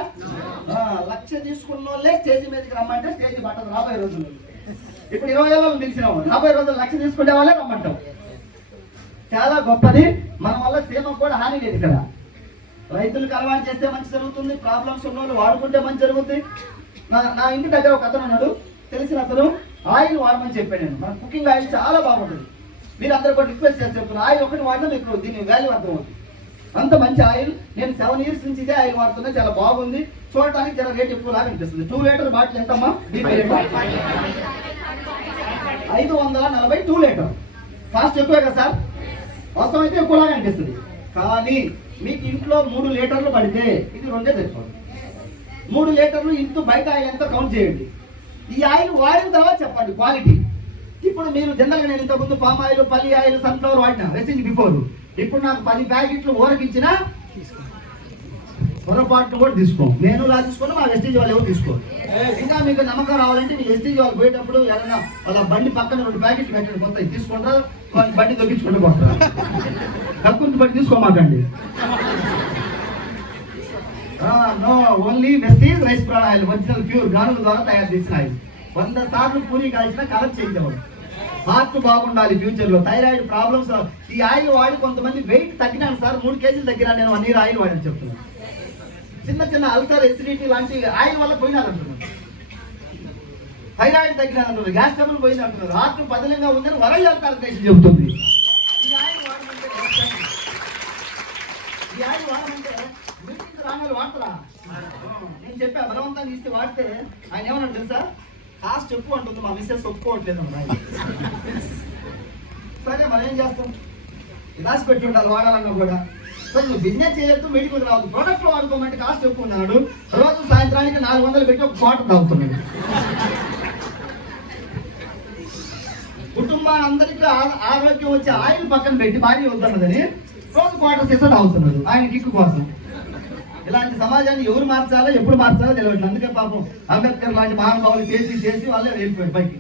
1,00,000 తీసుకున్న వాళ్ళే స్టేజ్ మీదకి రమ్మంటే స్టేజ్ పట్టదు రాబోయే రోజులు. ఇప్పుడు 20 ఏళ్ళు తెలిసినాము, రాబోయే రోజులు 1,00,000 తీసుకునే వాళ్ళే రమ్మంటాం. చాలా గొప్పది. మన వల్ల సీమకు కూడా హాని లేదు. ఇక్కడ రైతులకు అలవాటు చేస్తే మంచి జరుగుతుంది, ప్రాబ్లమ్స్ ఉన్న వాళ్ళు వాడుకుంటే మంచి జరుగుతుంది. నా ఇంటి దగ్గర ఒక అతను ఉన్నాడు, తెలిసిన అతను. ఆయిల్ వాడమని చెప్పాను నేను. మన కుకింగ్ ఆయిల్ చాలా బాగుంటుంది. మీరు అందరూ కూడా రిక్వెస్ట్ చేసి చెప్తున్నారు, ఆయిల్ ఒకటి వాడినా మీకు దీని వాల్యూ అర్థమవుతుంది. అంత మంచి ఆయిల్. నేను 7 years నుంచి ఇదే ఆయిల్ వాడుతున్నా, చాలా బాగుంది. చూడటానికి చాలా రేట్ ఎక్కువ లాగా అనిపిస్తుంది. 2 లీటర్ బాటిల్ ఎంతమ్మా? 540 2 లీటర్. కాస్ట్ ఎక్కువే కదా సార్? వాస్తవం అయితే ఎక్కువలాగా అనిపిస్తుంది. కానీ మీకు ఇంట్లో 3 లీటర్లు పడితే ఇది 2 సరిపోతుంది. 3 లీటర్లు ఇంటూ బయట ఆయిల్ ఎంత కౌంట్ చేయండి. ఈ ఆయిల్ వాడిన తర్వాత చెప్పండి క్వాలిటీ. ఇప్పుడు మీరు జనరల్గా నేను ఇంతకుముందు పామ్ ఆయిల్, పల్లి ఆయిల్, సన్ఫ్లవర్ వాడినా వెస్టీజ్ బిఫోర్. ఇప్పుడు నాకు 10 ప్యాకెట్లు ఊరకిచ్చినా పొరపాటు కూడా తీసుకో. నేను లా తీసుకున్నా, మా వెస్టీజ్ వాళ్ళు ఎవరు తీసుకో. ఇంకా మీకు నమ్మకం రావాలంటే మీ వెస్టీజ్ వాళ్ళు పోయేటప్పుడు ఎవరైనా వాళ్ళ బండి పక్కన 2 ప్యాకెట్లు పెట్టండి, మొత్తం తీసుకుంటారు. వాళ్ళ బండి దొక్కించుకుంటూ పోతారు. తక్కువ బండి తీసుకోమాకండి. No, only Vestige rice bran oil, original pure గానుల ద్వారా తయారు చేసిన ఆయిల్. 100 సార్లు పూరి కాల్చిన కలర్ చేంజ్ అవ్వదు. హార్ట్ బాగుండాలి ఫ్యూచర్ లో, థైరాయిడ్ ప్రాబ్లమ్స్. ఈ ఆయిల్ వాడి కొంతమంది వెయిట్ తగ్గినాను సార్, 3 కేజీలు తగ్గినా నేను 1 year ఆయిల్ వాడని చెప్తున్నాను. చిన్న అల్సర్, ఎసిడిటీ లాంటి ఆయిల్ వల్ల పోయినారంటున్నారు. థైరాయిడ్ తగ్గినారంటున్నారు, గ్యాస్ ట్రబుల్ పోయింది అంటున్నారు, హార్ట్ పదిలంగా ఉందని వరల్డ్ కార్పొరేషన్ చెబుతుంది. ఈ ఆయిల్ వాడమంటే మీటింగ్ రాగానే వాడతారా? నేను చెప్పా బలవంతాన్ని ఇస్తే వాడితే ఆయన ఏమన్నా తెలుసా, కాస్ట్ ఎక్కువ అంటుంది, మా మిస్సెస్ ఒప్పుకోవట్లేదు. సరే మనం ఏం చేస్తాం, రాసి పెట్టి ఉండాలి వాడాలన్నా కూడా. సరే నువ్వు బిజినెస్ చేయొద్దు, మెడికల్ రావద్దు, ప్రోడక్ట్ వాడుకోమంటే కాస్ట్ ఎక్కువ ఉన్నాడు. రోజు సాయంత్రానికి 400 పెట్టి ఒక క్వార్టర్ తాగుతున్నాడు. కుటుంబాలందరికీ ఆరోగ్యం వచ్చే ఆయిల్ పక్కన పెట్టి భార్య వద్దన్నదని రోజు క్వార్టర్ చేస్తే తాగుతున్నాడు ఆయన కిక్కు కోసం. ఇలాంటి సమాజాన్ని ఎవరు మార్చాలో ఎప్పుడు మార్చాలో తెలియదు. అందుకే పాపం అంబేద్కర్ లాంటి మహానుభావులు చేసి వాళ్ళే వెళ్ళిపోయారు పైకి.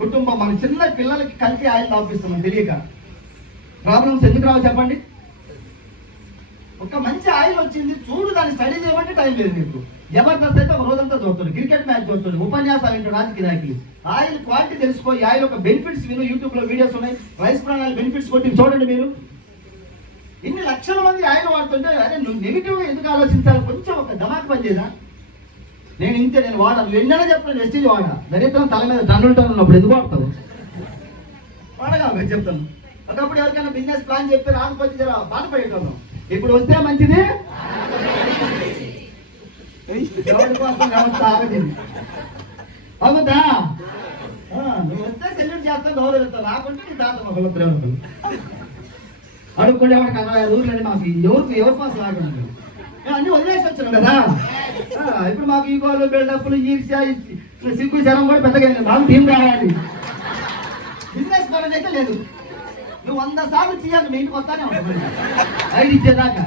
కుటుంబం మన చిన్న పిల్లలకి కలిసి ఆయిల్ తాపిస్తున్నాం తెలియక. ప్రాబ్లమ్స్ ఎందుకు రావు చెప్పండి? ఒక మంచి ఆయిల్ వచ్చింది చూడు, దాన్ని స్టడీ చేయమంటే టైం లేదు మీకు. జబర్దస్త్ అయితే ఒక రోజంతా చూస్తాడు, క్రికెట్ మ్యాచ్ చూస్తాడు, ఉపన్యాసాలు వింటాడు, రాజకీయ నాయకులు. ఆయిల్ క్వాలిటీ తెలుసుకో, ఈ ఆయిల్ ఒక బెనిఫిట్స్ విను. యూట్యూబ్ లో వీడియోస్ ఉన్నాయి, రైస్ ప్రాణాలు బెనిఫిట్స్ కొట్టి చూడండి. మీరు ఇన్ని లక్షల మంది ఆయిల్ వాడుతుంటే అదే నువ్వు నెగిటివ్ గా ఎందుకు ఆలోచించాలి? కొంచెం ఒక ధమాక్ పని చేయదా? నేను వాడాను, ఎన్నైనా చెప్పాను వెస్టీజ్ వాడా. దరిద్రం తల మీద దండుంటాను ఉన్నప్పుడు ఎందుకు వాడతావు? వాడగా చెప్తాను. ఒకప్పుడు ఎవరికైనా బిజినెస్ ప్లాన్ చెప్పి రాకపోతే జర బాధపడేటోళ్ళం. ఇప్పుడు వస్తే మంచిది, ఎవరి కోసం వ్యవస్థ ఆగదింది. అవుదా? నువ్వు వస్తే సెల్యూట్ చేస్తాను, గౌరవిస్తాను. రాకుంటే నీ తాత ఒకళ్ళు ప్రేమలు అడుక్కుండేవాడికి 65 ఊర్లని మాకు ఎవరి కోసం ఆగండి. అన్ని వదిలేసి వచ్చాను కదా. ఇప్పుడు మాకు ఈ గోలు బిల్డప్లు ఈర్ష్య సిగ్గు శరం కూడా పెద్దగా మాకు టీం రావాలి. బిజినెస్ పరం అయితే లేదు. నువ్వు 100 సార్లు చేయాలి, మీ ఇంటికి వస్తానే ఉంటుంది ఐడి ఇచ్చేదాకా.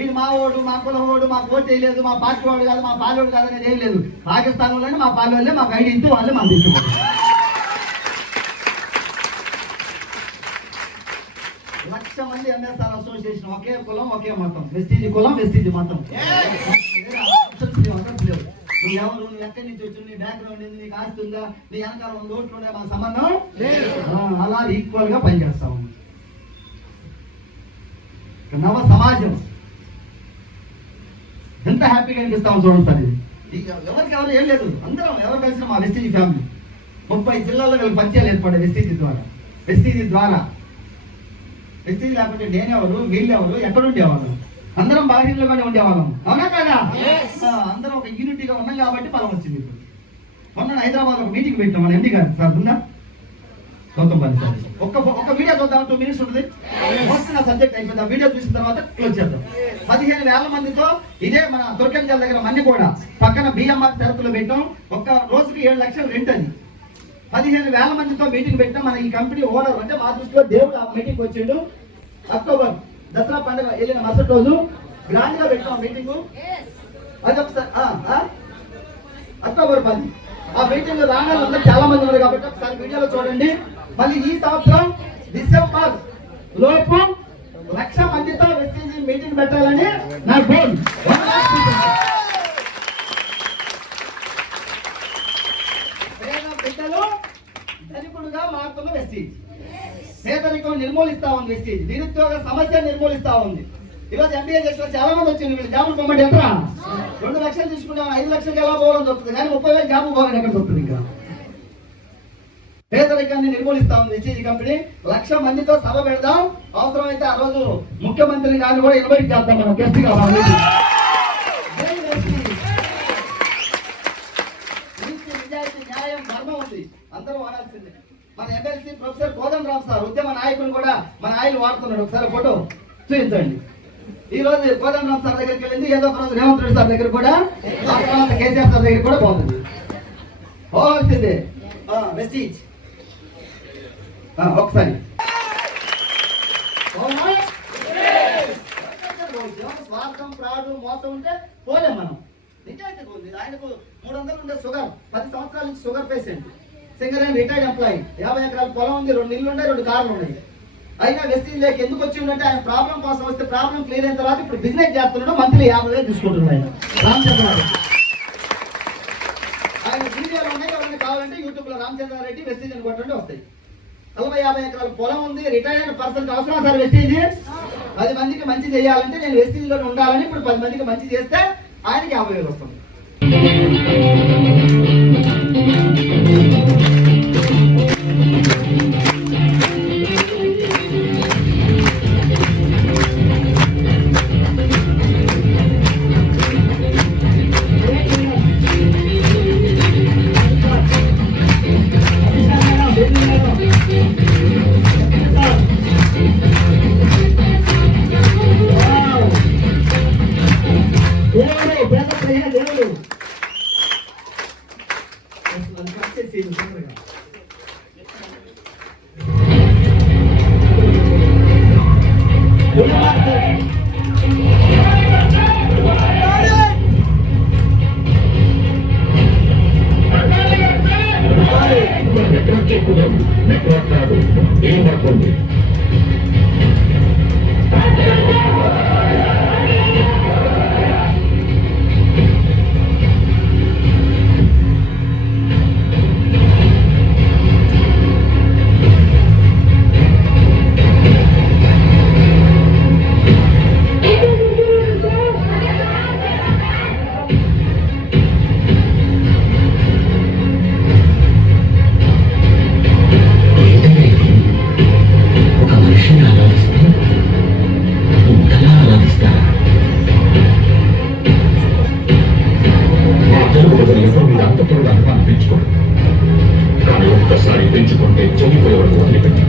ఇది మా ఓడు, మా కులవాడు, మాకు ఓటు వేయలేదు, మా పార్టీ వాడు కాదు, మా పాలోడు కాదు అనేది ఏం లేదు. పాకిస్తాన్లోనే మా పాలు వాళ్ళే మాకు ఐడి ఇస్తే వాళ్ళే మాకు ఇచ్చి 1,00,000 మంది ఎంఎస్ఆర్ అసోసియేషన్, ఒకే కులం ఒకే మతం. వెస్టీజ్ కులం, వెస్టీజ్ మతం. నువ్వు ఎవరు, నువ్వు ఎక్కడి నుంచి వచ్చి, నీ బ్యాక్గ్రౌండ్ ఏంది, నీకు ఆస్తి ఉందా, నీ వెనకాల 100 ఓట్లు ఉండే మాకు సంబంధం అలా ఈక్వల్ గా పనిచేస్తా ఉంది నవ సమాజం. ఎంత హ్యాపీగా అనిపిస్తాం చూడండి సార్. ఎవరికెవరు ఏం లేదు, అందరం ఎవరు కలిసిన మా వెస్టీజ్ ఫ్యామిలీ 30 జిల్లాల్లో వీళ్ళకి పరిచయాలు ఏర్పడే వెస్టీజ్ ద్వారా. వెస్టీజ్ లేకపోతే నేనెవరు, వీళ్ళెవరు, ఎక్కడుండేవాళ్ళు? అందరం బాధ్యతలుగానే ఉండేవాళ్ళం, అవునా కదా? అందరం ఒక యూనిటీగా ఉన్నాం కాబట్టి బలం వచ్చింది. ఇప్పుడు మొన్న హైదరాబాద్ ఒక మీటింగ్ పెట్టాం మన ఎండి గారు సార్ ఉందా గౌతమ్ సార్. ఒక్క వీడియో చూద్దాం, 2 minutes ఉంటుంది. వస్తున్న సబ్జెక్ట్ అయిపోయింది. ఆ వీడియో చూసిన తర్వాత క్లోజ్ చేద్దాం. 15,000 మందితో ఇదే మన దుర్గంజల్ దగ్గర మన్ని కూడా పక్కన బిఎంఆర్ షరతులు పెట్టాం. ఒక్క రోజుకి 7 లక్షలు రెంట్ అది. 15,000 మందితో మీటింగ్ పెట్టాం. మన ఈ కంపెనీ ఓనర్ అంటే మా దృష్టిలో దేవుడు ఆ మీటింగ్ వచ్చిండు. అక్టోబర్ దసరా పండుగ వెళ్ళిన మరుసటి రోజు గ్రాండ్ గా పెట్టాం మీటింగ్. అది ఒకసారి అక్టోబర్ 10 ఆ మీటింగ్ రాగానే చాలా మంది ఉన్నారు కాబట్టి ఒకసారి వీడియోలో చూడండి. మళ్ళీ ఈ సంవత్సరం డిసెంబర్ లోపు 1,00,000 మందితో వెస్టీజ్ మీటింగ్ పెట్టాలని నా గోల్. బిడ్డలు ధనికుడుగా మారుతున్న వెస్టీజ్. పేదరికం నిర్మూలిస్తా ఉంది వెస్టీజ్. నిరుద్యోగ సమస్య నిర్మూలిస్తా ఉంది. ఈరోజు ఎంబీఏ చేసిన చాలా మంది వచ్చింది. వీళ్ళు జాబులు పొమ్మంటే ఎంత 2 లక్షలు తీసుకుంటాం, 5 లక్షలకి ఎలా పోవాలని దొరుకుతుంది, కానీ 30,000 జాబు పోవాలని ఎక్కడ దొరుకుతుంది? ఇంకా పేదరికాన్ని నిర్మూలిస్తా ఉంది వెస్టీజ్ కంపెనీ. 1,00,000 మందితో సభ పెడదాం. అవసరమైతే ఆ రోజు ముఖ్యమంత్రిని కానీ కూడా ఇన్వైట్ చేద్దాం. మనం గెస్ట్ గా నిజాయితీ, న్యాయం, ధర్మం ఉంది, అందరూ వాడాల్సిందే. మన ఎమ్మెల్సీ ప్రొఫెసర్ కోదండరామ్ సార్ ఉద్యమ నాయకులు కూడా మన ఆయిల్ వాడుతున్నాడు. ఒకసారి ఫోటో చూపించండి. ఈ రోజు కోదండరామ్ సార్ దగ్గరికి వెళ్ళింది, ఏదో ఒక రోజు రేవంత్ రెడ్డి సార్ దగ్గర కూడా, ఆ తర్వాత కేసీఆర్ సార్ దగ్గర కూడా పోతుంది. పోవాల్సిందే వెస్టీజ్. ఒకసారి స్వార్థం, ప్రాడు, మోసం ఉంటే పోలేం మనం. నిజాయితీ ఉంది. ఆయనకు 300 ఉండే షుగర్, 10 సంవత్సరాల నుంచి sugar patient, Singareni retired employee, 50 ఎకరాల పొలం ఉంది, 2 ఇళ్ళు ఉన్నాయి, 2 కార్లు ఉన్నాయి. అయినా వెస్టీజ్ లేక ఎందుకు వచ్చి ఉందంటే ఆయన ప్రాబ్లం కోసం వస్తే ప్రాబ్లం క్లియర్ అయిన తర్వాత ఇప్పుడు బిజినెస్ చేస్తున్నాడు. మంత్లీ 50,000 తీసుకుంటున్నాడు ఆయన. రామచంద్రారెడ్డి ఆయన వీడియోలు ఉన్నాయి, ఎవరైనా కావాలంటే యూట్యూబ్ లో రామచంద్రారెడ్డి వెస్టీజ్ అని కొట్టండి వస్తాయి. 40-50 ఎకరాల పొలం ఉంది, రిటైర్డ్ పర్సన్ అవసరం సార్ వెస్టీజ్. 10 మందికి మంచి చేయాలంటే నేను వెస్టీజ్ లో ఉండాలని ఇప్పుడు 10 మందికి మంచి చేస్తే ఆయనకి 50,000 వస్తుంది. మాట్లాడు ఏం పడుతుంది ఒక మనిషిని ఆరాధిస్తే ఇంతలా ఆరాధిస్తారా? మా తెలుగు ప్రజలకు మీరు అంత త్వరగా అనుమానం పెంచుకోండి, కానీ ఒక్కసారి పెంచుకుంటే చెడిపోయే వరకు వదిలిపెట్టి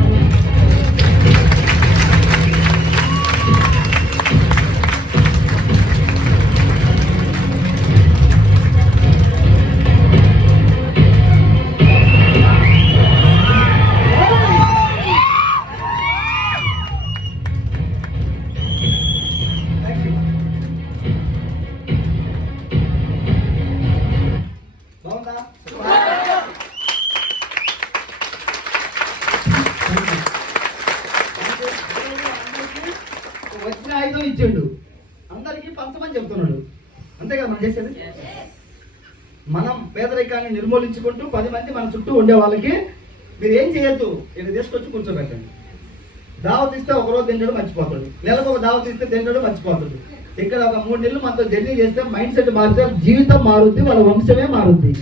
బాగుందా? వచ్చిన ఆయుధం ఇచ్చిండు, అందరికీ పంచమని చెప్తున్నాడు. అంతే కదా మనం చేసేది. మనం పేదరికాన్ని నిర్మూలించుకుంటూ 10 మంది మన చుట్టూ ఉండే వాళ్ళకి మీరు ఏం చేయొద్దు, ఇక్కడ తీసుకొచ్చి కూర్చోబెట్టండి. దావత్ ఇస్తే ఒకరోజు తింటాడు మర్చిపోతాడు, నెలకు ఒక దావత్ ఇస్తే తింటాడు మర్చిపోతాడు. ఇక్కడ ఒక 3 నెలలు మనతో జర్నీ చేస్తే మైండ్ సెట్ మారితే జీవితం మారుద్ది, వాళ్ళ వంశమే మారుద్ది.